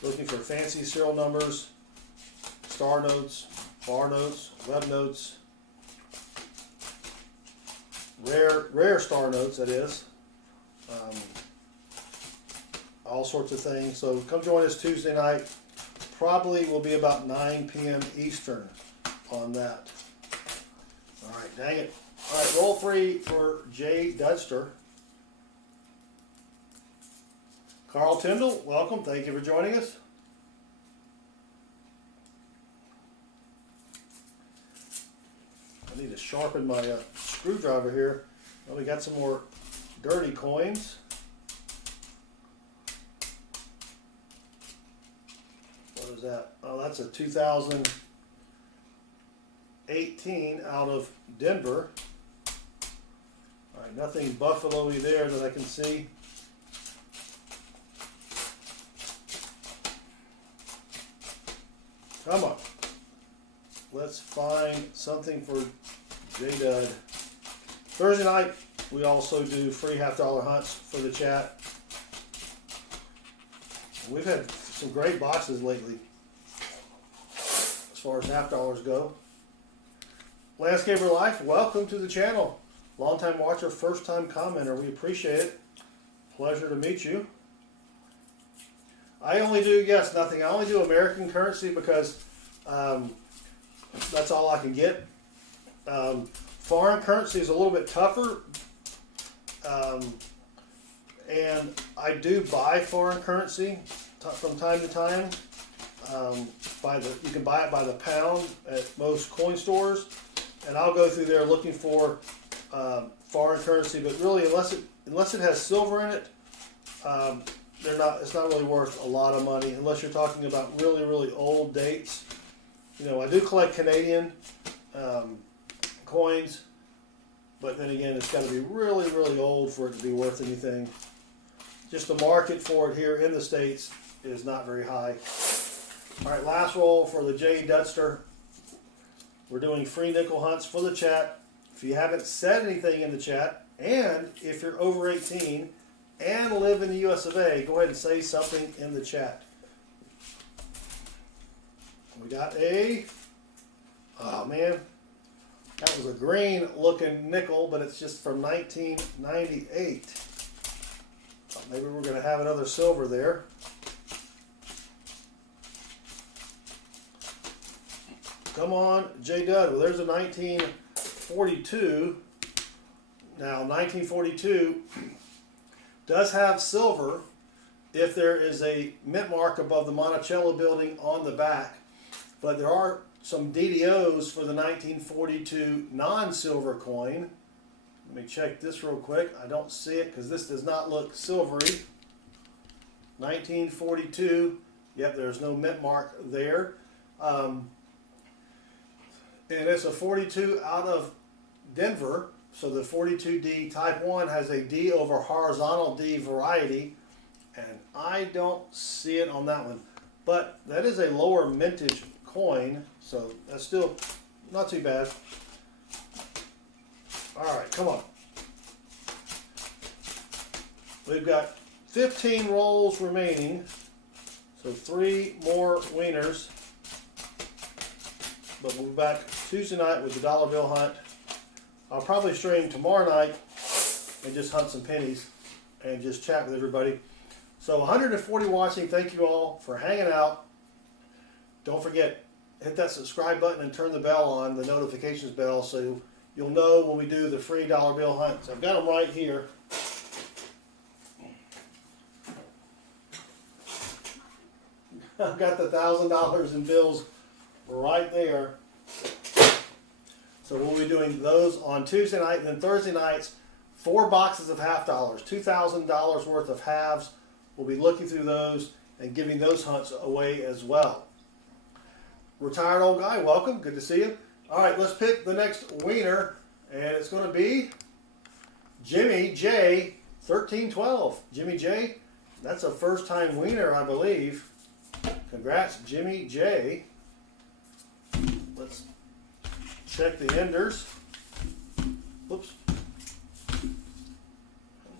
Looking for fancy serial numbers, star notes, bar notes, web notes, rare star notes, that is. All sorts of things. So come join us Tuesday night. Probably will be about 9 p.m. Eastern on that. All right, dang it. All right, roll 3 for Jay Dudster. Carl Tyndall, welcome. Thank you for joining us. I need to sharpen my screwdriver here. Well, we got some more dirty coins. What is that? Oh, that's a 2018 out of Denver. All right, nothing buffalo-y there that I can see. Come on. Let's find something for J-Dud. Thursday night, We also do free $half hunts for the chat. We've had some great boxes lately as far as $half go. Landscaper Life, welcome to the channel. Long-time watcher, first-time commenter. We appreciate it. Pleasure to meet you. I only do, yes, nothing. I only do American currency because that's all I can get. Foreign currency is a little bit tougher. And I do buy foreign currency from time to time. You can buy it by the pound at most coin stores, and I'll go through there looking for foreign currency. But really, unless it has silver in it, it's not really worth a lot of money unless you're talking about really, really old dates. You know, I do collect Canadian coins, but then again, it's got to be really, really old for it to be worth anything. Just the market for it here in the States is not very high. All right, last roll for the J. Dudster. We're doing free nickel hunts for the chat. If you haven't said anything in the chat, and if you're over 18 and live in the US of A, go ahead and say something in the chat. We got oh man, that was a green looking nickel, but it's just from 1998. Thought maybe we're going to have another silver there. Come on, J. Dud. Well, there's a 1942. Now, 1942 does have silver if there is a mint mark above the Monticello building on the back. But there are some DDOs for the 1942 non-silver coin. Let me check this real quick. I don't see it because this does not look silvery. 1942. Yep, there's no mint mark there. And it's a 42 out of Denver. So the 42D Type 1 has a D over horizontal D variety. And I don't see it on that one. But that is a lower mintage coin. So that's still not too bad. All right, come on. We've got 15 rolls remaining. So 3 more wieners. But we'll be back Tuesday night with the dollar bill hunt. I'll probably stream tomorrow night and just hunt some pennies and just chat with everybody. So 140 watching. Thank you all for hanging out. Don't forget, hit that subscribe button and turn the bell on, the notifications bell, so you'll know when we do the free dollar bill hunts. I've got them right here. I've got the $1,000 in bills right there. So we'll be doing those on Tuesday night, and then Thursday nights, 4 boxes of $50, $2,000 worth of halves. We'll be looking through those and giving those hunts away as well. Retired old guy, welcome. Good to see you. All right, let's pick the next wiener, and it's going to be Jimmy J. 1312. Jimmy J. That's a first-time wiener, I believe. Congrats, Jimmy J. Let's check the enders. Whoops.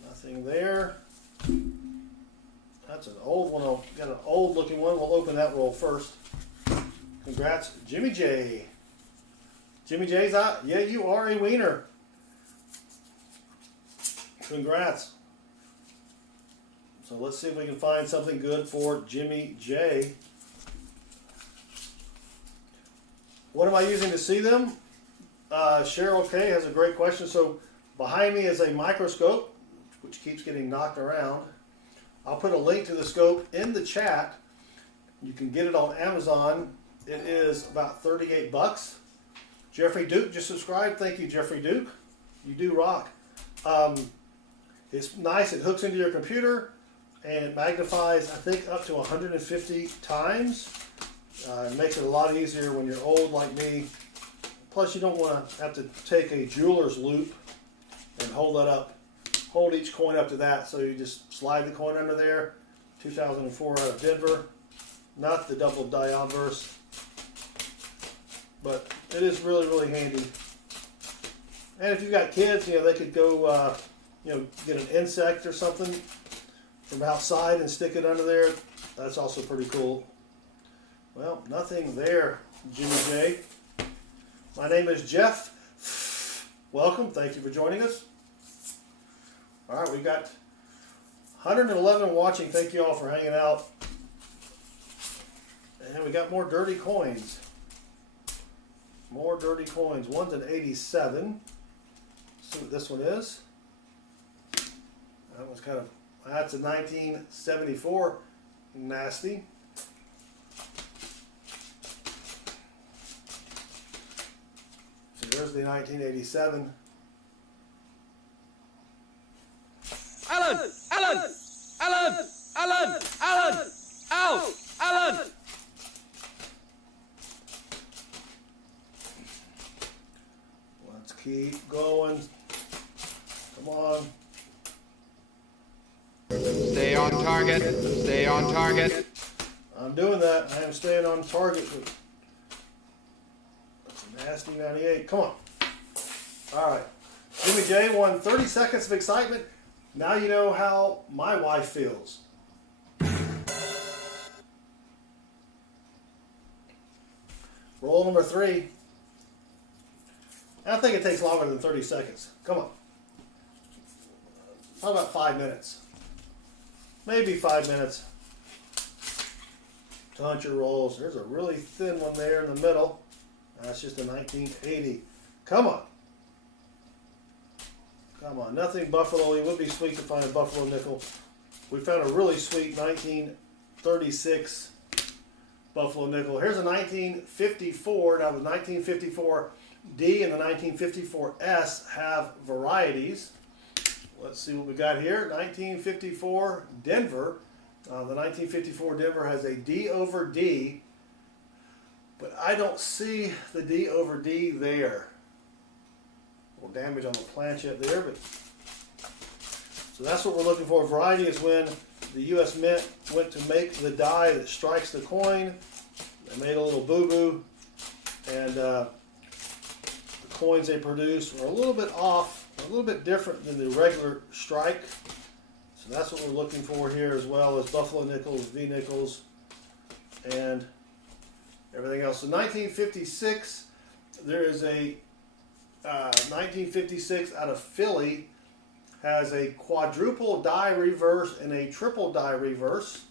Nothing there. That's an old one. Got an old looking one. We'll open that roll first. Congrats, Jimmy J. Jimmy J's out. Yeah, you are a wiener. Congrats. So let's see if we can find something good for Jimmy J. What am I using to see them? Cheryl K has a great question. So behind me is a microscope, which keeps getting knocked around. I'll put a link to the scope in the chat. You can get it on Amazon. It is about 38 bucks. Jeffrey Duke just subscribed. Thank you, Jeffrey Duke. You do rock. It's nice. It hooks into your computer and it magnifies, I think, up to 150 times. It makes it a lot easier when you're old like me. Plus, you don't want to have to take a jeweler's loop and hold that up, hold each coin up to that. So you just slide the coin under there. 2004 out of Denver. Not the double die obverse, but it is really, really handy. And if you've got kids, they could go, get an insect or something from outside and stick it under there. That's also pretty cool. Well, nothing there, Jimmy J. My name is Jeff. Welcome. Thank you for joining us. All right, we got 111 watching. Thank you all for hanging out. And we got more dirty coins. More dirty coins. One's an 87. Let's see what this one is. That was that's a 1974. Nasty. So there's the 1987. Alan! Alan! Alan! Alan! Alan! Ow! Alan! Let's keep going. Come on. Stay on target. Stay on target. I'm doing that. I am staying on target. That's a nasty 98. Come on. All right. Jimmy J won 30 seconds of excitement. Now you know how my wife feels. Roll number 3. I think it takes longer than 30 seconds. Come on. How about 5 minutes? Maybe 5 minutes to hunt your rolls. There's a really thin one there in the middle. That's just a 1980. Come on. Come on. Nothing buffalo. It would be sweet to find a buffalo nickel. We found a really sweet 1936 buffalo nickel. Here's a 1954. Now the 1954D and the 1954S have varieties. Let's see what we got here. 1954 Denver. The 1954 Denver has a D over D, but I don't see the D over D there. A little damage on the planchette there, but so that's what we're looking for. Variety is when the U.S. Mint went to make the die that strikes the coin. They made a little boo-boo, and the coins they produced were a little bit off, a little bit different than the regular strike. So that's what we're looking for here, as well as buffalo nickels, V nickels, and everything else. So 1956, there is a 1956 out of Philly, has a quadruple die reverse and a triple die reverse.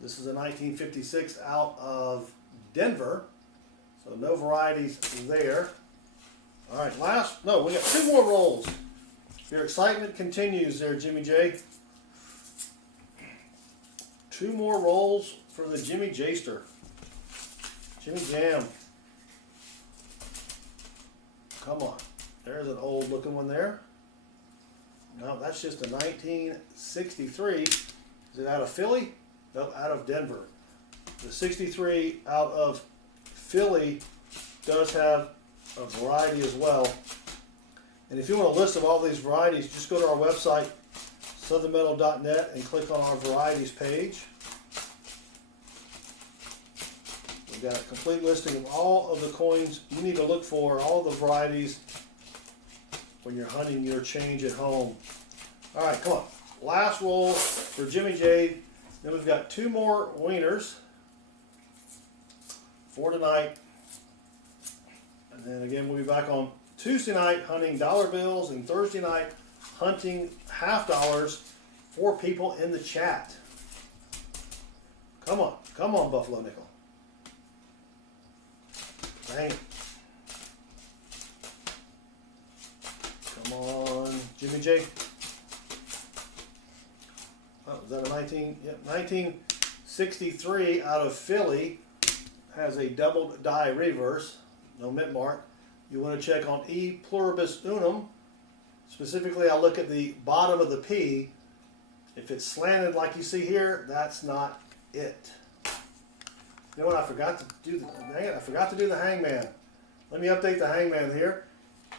This is a 1956 out of Denver, so no varieties there. All right, we got 2 more rolls. Your excitement continues there, Jimmy J. 2 more rolls for the Jimmy Jster. Jimmy Jam. Come on. There's an old looking one there. No, that's just a 1963. Is it out of Philly? No, out of Denver. The 63 out of Philly does have a variety as well. And if you want a list of all these varieties, just go to our website, southernmetal.net, and click on our varieties page. We've got a complete listing of all of the coins you need to look for, all the varieties when you're hunting your change at home. All right, come on. Last roll for Jimmy J. Then we've got 2 more wieners for tonight. And then again, we'll be back on Tuesday night hunting dollar bills and Thursday night hunting half dollars for people in the chat. Come on, buffalo nickel. Dang it. Come on, Jimmy J. Oh, is that a 1963 out of Philly, has a doubled die reverse, no mint mark. You want to check on E pluribus unum. Specifically, I look at the bottom of the P. If it's slanted like you see here, that's not it. You know what? I forgot to do the hangman. Let me update the hangman here.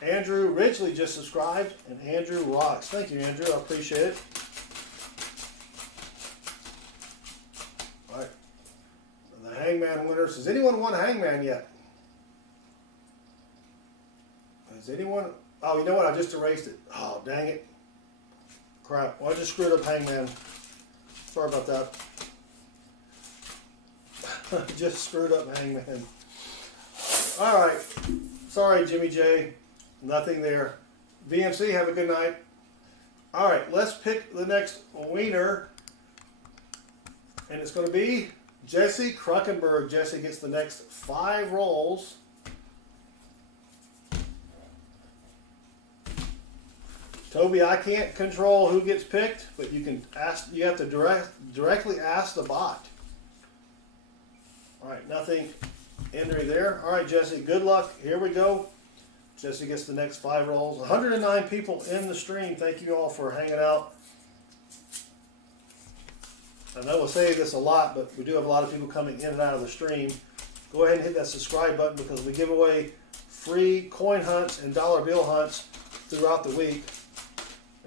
Andrew Ridgely just subscribed, and Andrew rocks. Thank you, Andrew. I appreciate it. All right. And the hangman winners. Has anyone won hangman yet? Has anyone Oh, you know what? I just erased it. Oh, dang it. Crap. Well, I just screwed up Hangman. Sorry about that. Just screwed up Hangman. Alright. Sorry, Jimmy J. Nothing there. VMC, have a good night. Alright, let's pick the next winner. And it's going to be Jesse Kruckenberg. Jesse gets the next 5 rolls. Toby, I can't control who gets picked, but you can ask. You have to directly ask the bot. All right, nothing entry there. All right, Jesse, good luck. Here we go. Jesse gets the next 5 rolls. 109 people in the stream. Thank you all for hanging out. I know we'll say this a lot, but we do have a lot of people coming in and out of the stream. Go ahead and hit that subscribe button because we give away free coin hunts and dollar bill hunts throughout the week.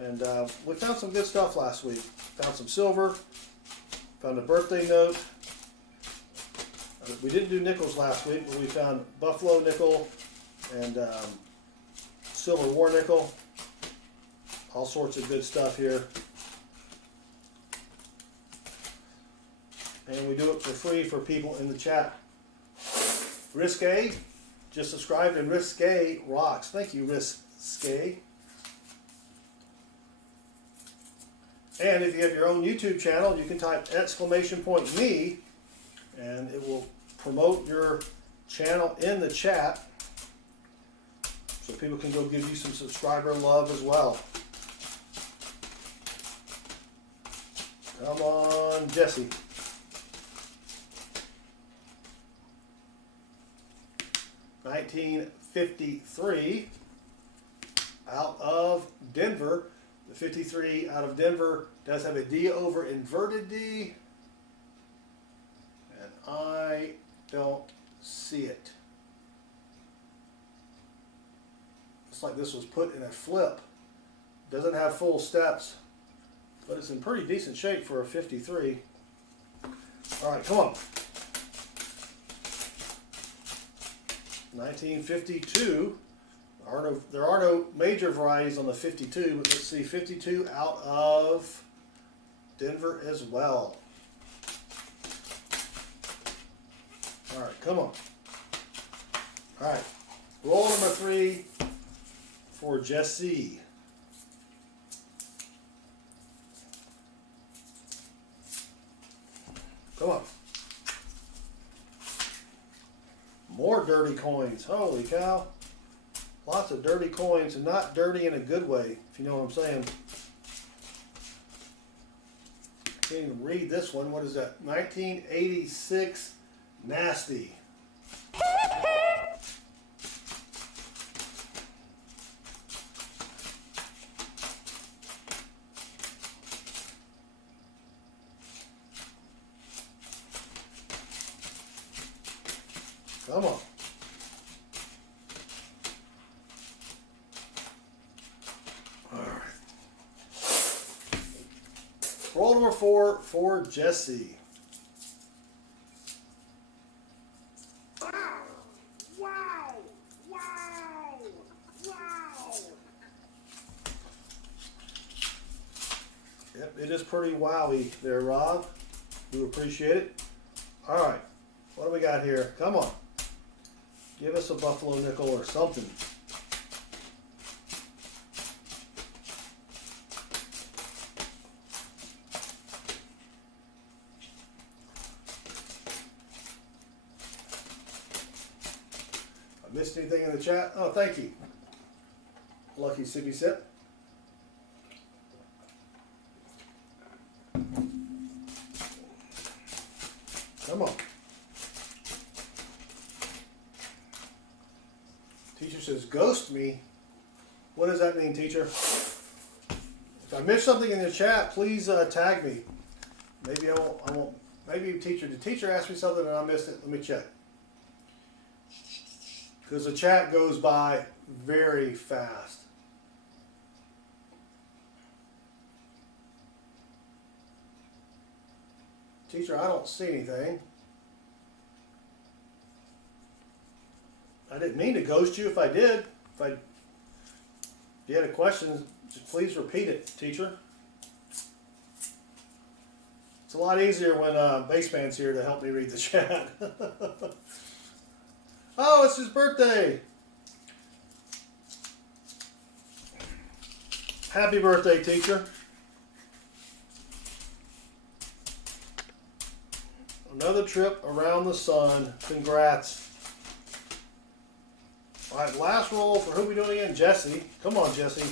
And we found some good stuff last week. Found some silver. Found a birthday note. We didn't do nickels last week, but we found buffalo nickel and silver war nickel. All sorts of good stuff here. And we do it for free for people in the chat. Risque, just subscribed, and Risque rocks. Thank you, Risque. And if you have your own YouTube channel, you can type !me, and it will promote your channel in the chat, so people can go give you some subscriber love as well. Come on, Jesse. $19.53 out of Denver. The 53 out of Denver does have a D over inverted D, and I don't see it. Looks like this was put in a flip. Doesn't have full steps, but it's in pretty decent shape for a 53. All right, come on. 1952. There are no major varieties on the 52, but let's see, 52 out of Denver as well. All right, come on. All right, roll number 3 for Jesse. Come on. More dirty coins. Holy cow. Lots of dirty coins, and not dirty in a good way, if you know what I'm saying. Can't even read this one. What is that? 1986 Nasty. Come on. Roll number 4 for Jesse. Wow! Wow! Wow! Wow! Yep, it is pretty wowy there, Rob. Do appreciate it. All right, what do we got here? Come on. Give us a buffalo nickel or something. Missed anything in the chat? Oh, thank you. Lucky sippy sip. Come on. Teacher says, ghost me. What does that mean, teacher? If I missed something in the chat, please tag me. Maybe I won't. Maybe the teacher asked me something and I missed it. Let me check. Because the chat goes by very fast. Teacher, I don't see anything. I didn't mean to ghost you if I did. If you had a question, just please repeat it, teacher. It's a lot easier when Baseman's here to help me read the chat. Oh, it's his birthday. Happy birthday, teacher. Another trip around the sun. Congrats. All right, last roll for who we doing again? Jesse. Come on, Jesse.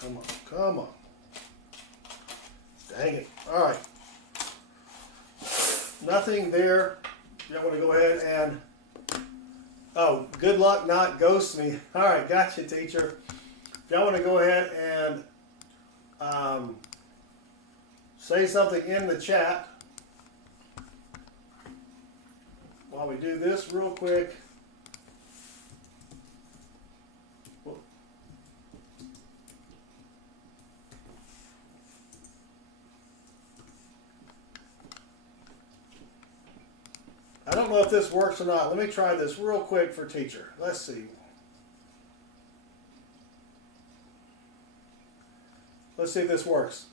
Come on, come on. Dang it. All right. Nothing there. You want to go ahead and, oh, good luck not ghost me. All right, gotcha, teacher. If y'all want to go ahead and say something in the chat while we do this real quick. I don't know if this works or not. Let me try this real quick for teacher. Let's see. Let's see if this works.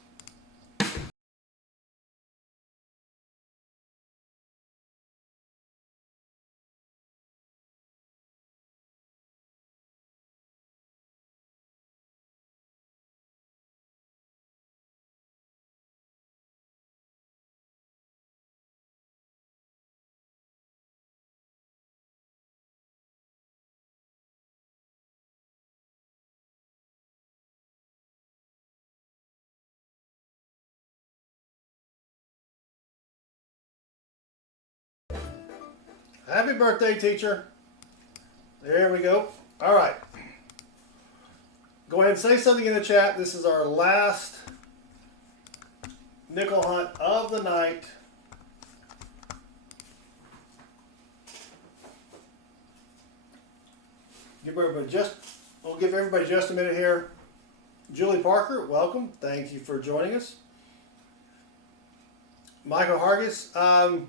Happy birthday, teacher. There we go. All right. Go ahead and say something in the chat. This is our last nickel hunt of the night. We'll give everybody just a minute here. Julie Parker, welcome. Thank you for joining us. Michael Hargis,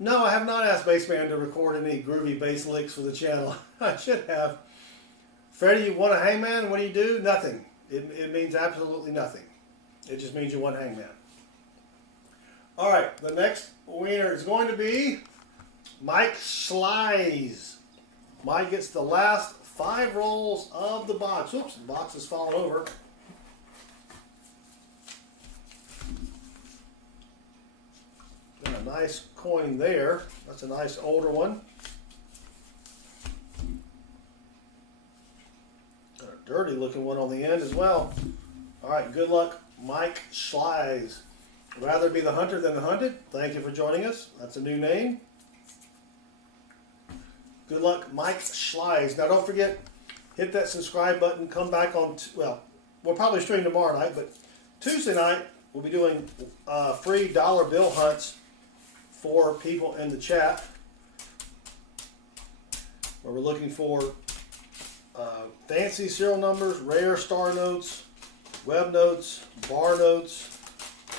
no, I have not asked Baseman to record any groovy bass licks for the channel. I should have. Freddie, you want a hangman? What do you do? Nothing. It means absolutely nothing. It just means you want hangman. All right, the next winner is going to be Mike SLI. Mike gets the last 5 rolls of the box. Oops, the box has fallen over. Got a nice coin there. That's a nice older one. Got a dirty looking one on the end as well. All right, good luck, Mike SLI. Rather be the hunter than the hunted. Thank you for joining us. That's a new name. Good luck, Mike SLI. Now don't forget, hit that subscribe button. Come back on, well, we'll probably stream tomorrow night, but Tuesday night we'll be doing free dollar bill hunts for people in the chat, where we're looking for fancy serial numbers, rare star notes, web notes, bar notes,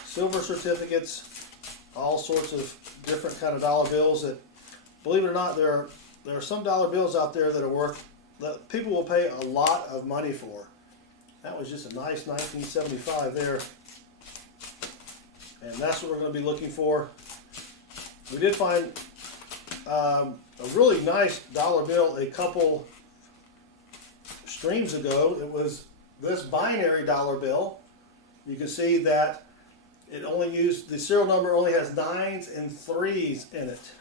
silver certificates, all sorts of different kind of dollar bills that, believe it or not, there are some dollar bills out there that are worth, that people will pay a lot of money for. That was just a nice 1975 there. And that's what we're going to be looking for. We did find a really nice dollar bill a couple streams ago. It was this binary dollar bill. You can see that it only used, the serial number only has 9s and 3s in it.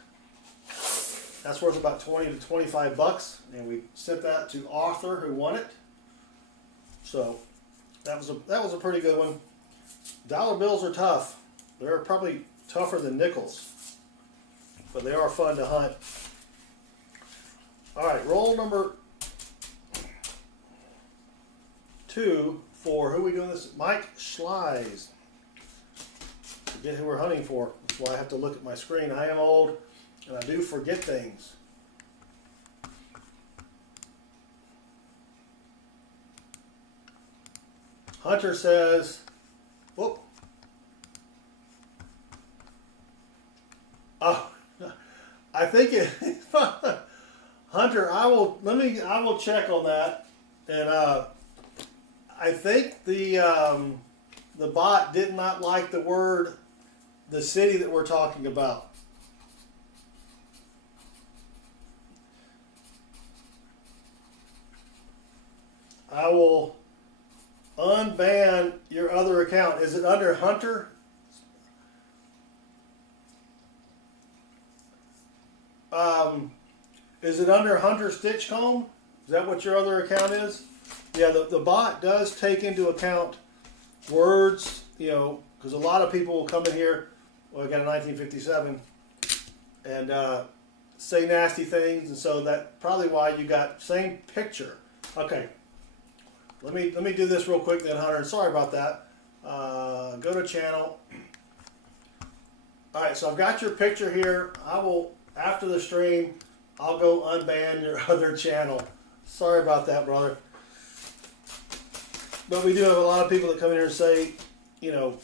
That's worth about 20 to 25 bucks, and we sent that to Arthur, who won it. So that was a pretty good one. Dollar bills are tough. They're probably tougher than nickels, but they are fun to hunt. All right, roll number 2 for, who are we doing this? Mike SLI. Forget who we're hunting for. That's why I have to look at my screen. I am old, and I do forget things. Hunter says, whoop. Oh, I think it, Hunter, I will check on that. And I think the bot did not like the word, the city that we're talking about. I will unban your other account. Is it under Hunter? Is it under Hunter Stitchcomb? Is that what your other account is? Yeah, the bot does take into account words, you know, because a lot of people will come in here, well, I got a 1957, and say nasty things, and so that's probably why you got same picture. Okay, let me do this real quick then, Hunter. Sorry about that. Go to channel. All right, so I've got your picture here. I will, after the stream, I'll go unban your other channel. Sorry about that, brother. But we do have a lot of people that come in here and say, you know,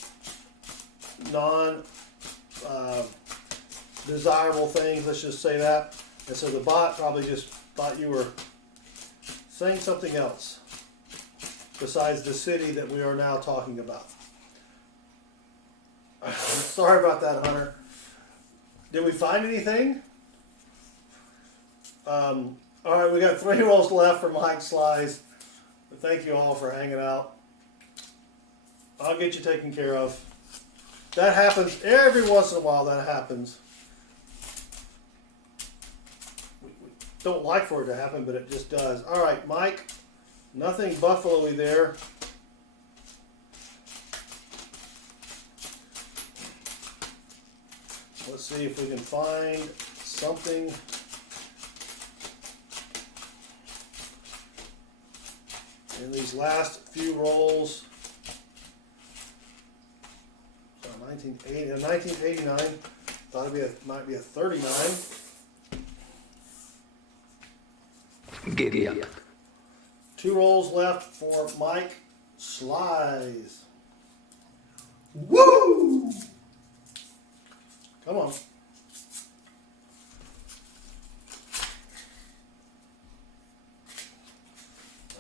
desirable things, let's just say that. And so the bot probably just thought you were saying something else besides the city that we are now talking about. Sorry about that, Hunter. Did we find anything? All right, we got 3 rolls left for Mike SLI's. But thank you all for hanging out. I'll get you taken care of. That happens every once in a while. That happens. We don't like for it to happen, but it just does. All right, Mike. Nothing buffalo-y there. Let's see if we can find something. In these last few rolls. So 1989. Thought it might be a 39. Giddy up. 2 rolls left for Mike SLI's. Woo! Come on.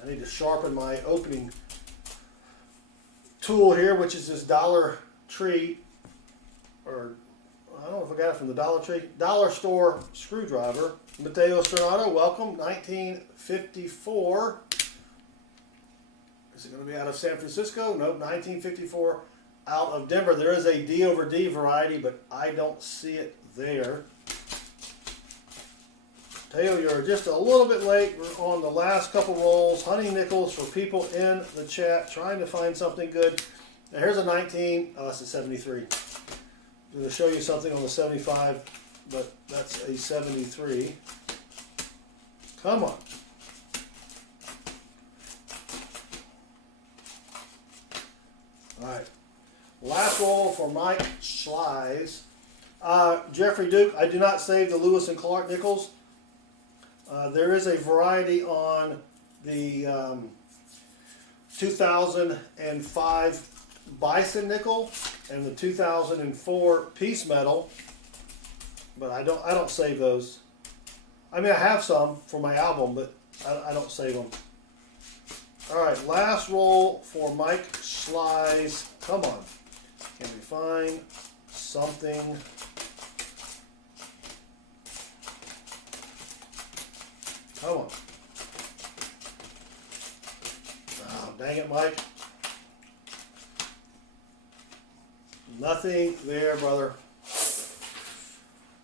I need to sharpen my opening tool here, which is this Dollar Tree, or I don't know if I got it from the Dollar Tree, Dollar Store screwdriver. Mateo Serrato, welcome, 1954. Is it going to be out of San Francisco? Nope, 1954 out of Denver. There is a D over D variety, but I don't see it there. Teo, you're just a little bit late. We're on the last couple rolls. Hunting nickels for people in the chat, trying to find something good. Now here's a 19. Oh, that's a 73. I'm going to show you something on the 75, but that's a 73. Come on. All right. Last roll for Mike SLI's. Jeffrey Duke, I do not save the Lewis and Clark nickels. There is a variety on the 2005 Bison nickel and the 2004 piece metal, but I don't save those. I mean, I have some for my album, but I don't save them. All right, last roll for Mike SLI's. Come on, can we find something? Come on. Oh, dang it, Mike. Nothing there, brother.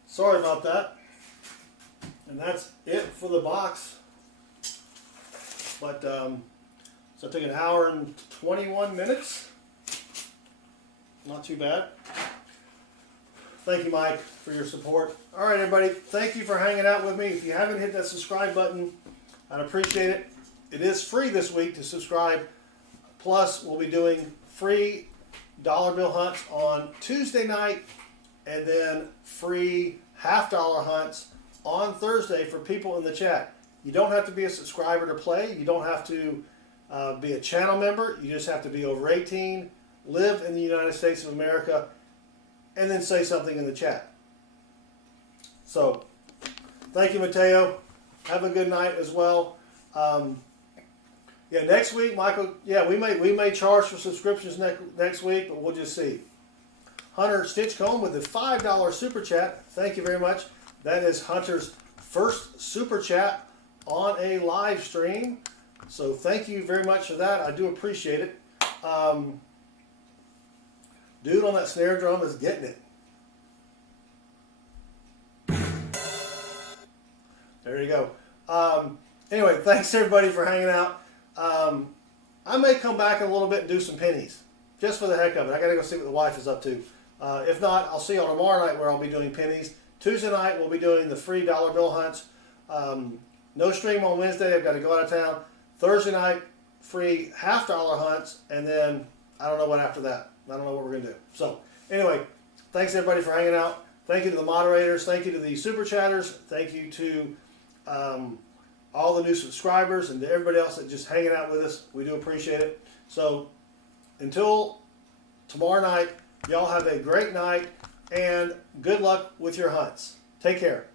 Sorry about that. And that's it for the box. But, so it took 1 hour and 21 minutes. Not too bad. Thank you, Mike, for your support. All right, everybody. Thank you for hanging out with me. If you haven't hit that subscribe button, I'd appreciate it. It is free this week to subscribe. Plus, we'll be doing free dollar bill hunts on Tuesday night and then free $half-dollar hunts on Thursday for people in the chat. You don't have to be a subscriber to play. You don't have to be a channel member. You just have to be over 18, live in the United States of America, and then say something in the chat. So, thank you, Mateo. Have a good night as well. Yeah, next week, Michael. Yeah, we may charge for subscriptions next week, but we'll just see. Hunter Stitchcomb with the $5 super chat. Thank you very much. That is Hunter's first super chat on a live stream. So thank you very much for that. I do appreciate it. Dude on that snare drum is getting it. There you go. Anyway, thanks everybody for hanging out. I may come back in a little bit and do some pennies, just for the heck of it. I got to go see what the wife is up to. If not, I'll see you on tomorrow night where I'll be doing pennies. Tuesday night we'll be doing the free dollar bill hunts. No stream on Wednesday. I've got to go out of town. Thursday night, free $half-dollar hunts, and then I don't know what after that. I don't know what we're going to do. So anyway, thanks everybody for hanging out. Thank you to the moderators. Thank you to the super chatters. Thank you to all the new subscribers and to everybody else that's just hanging out with us. We do appreciate it. So until tomorrow night, y'all have a great night and good luck with your hunts. Take care.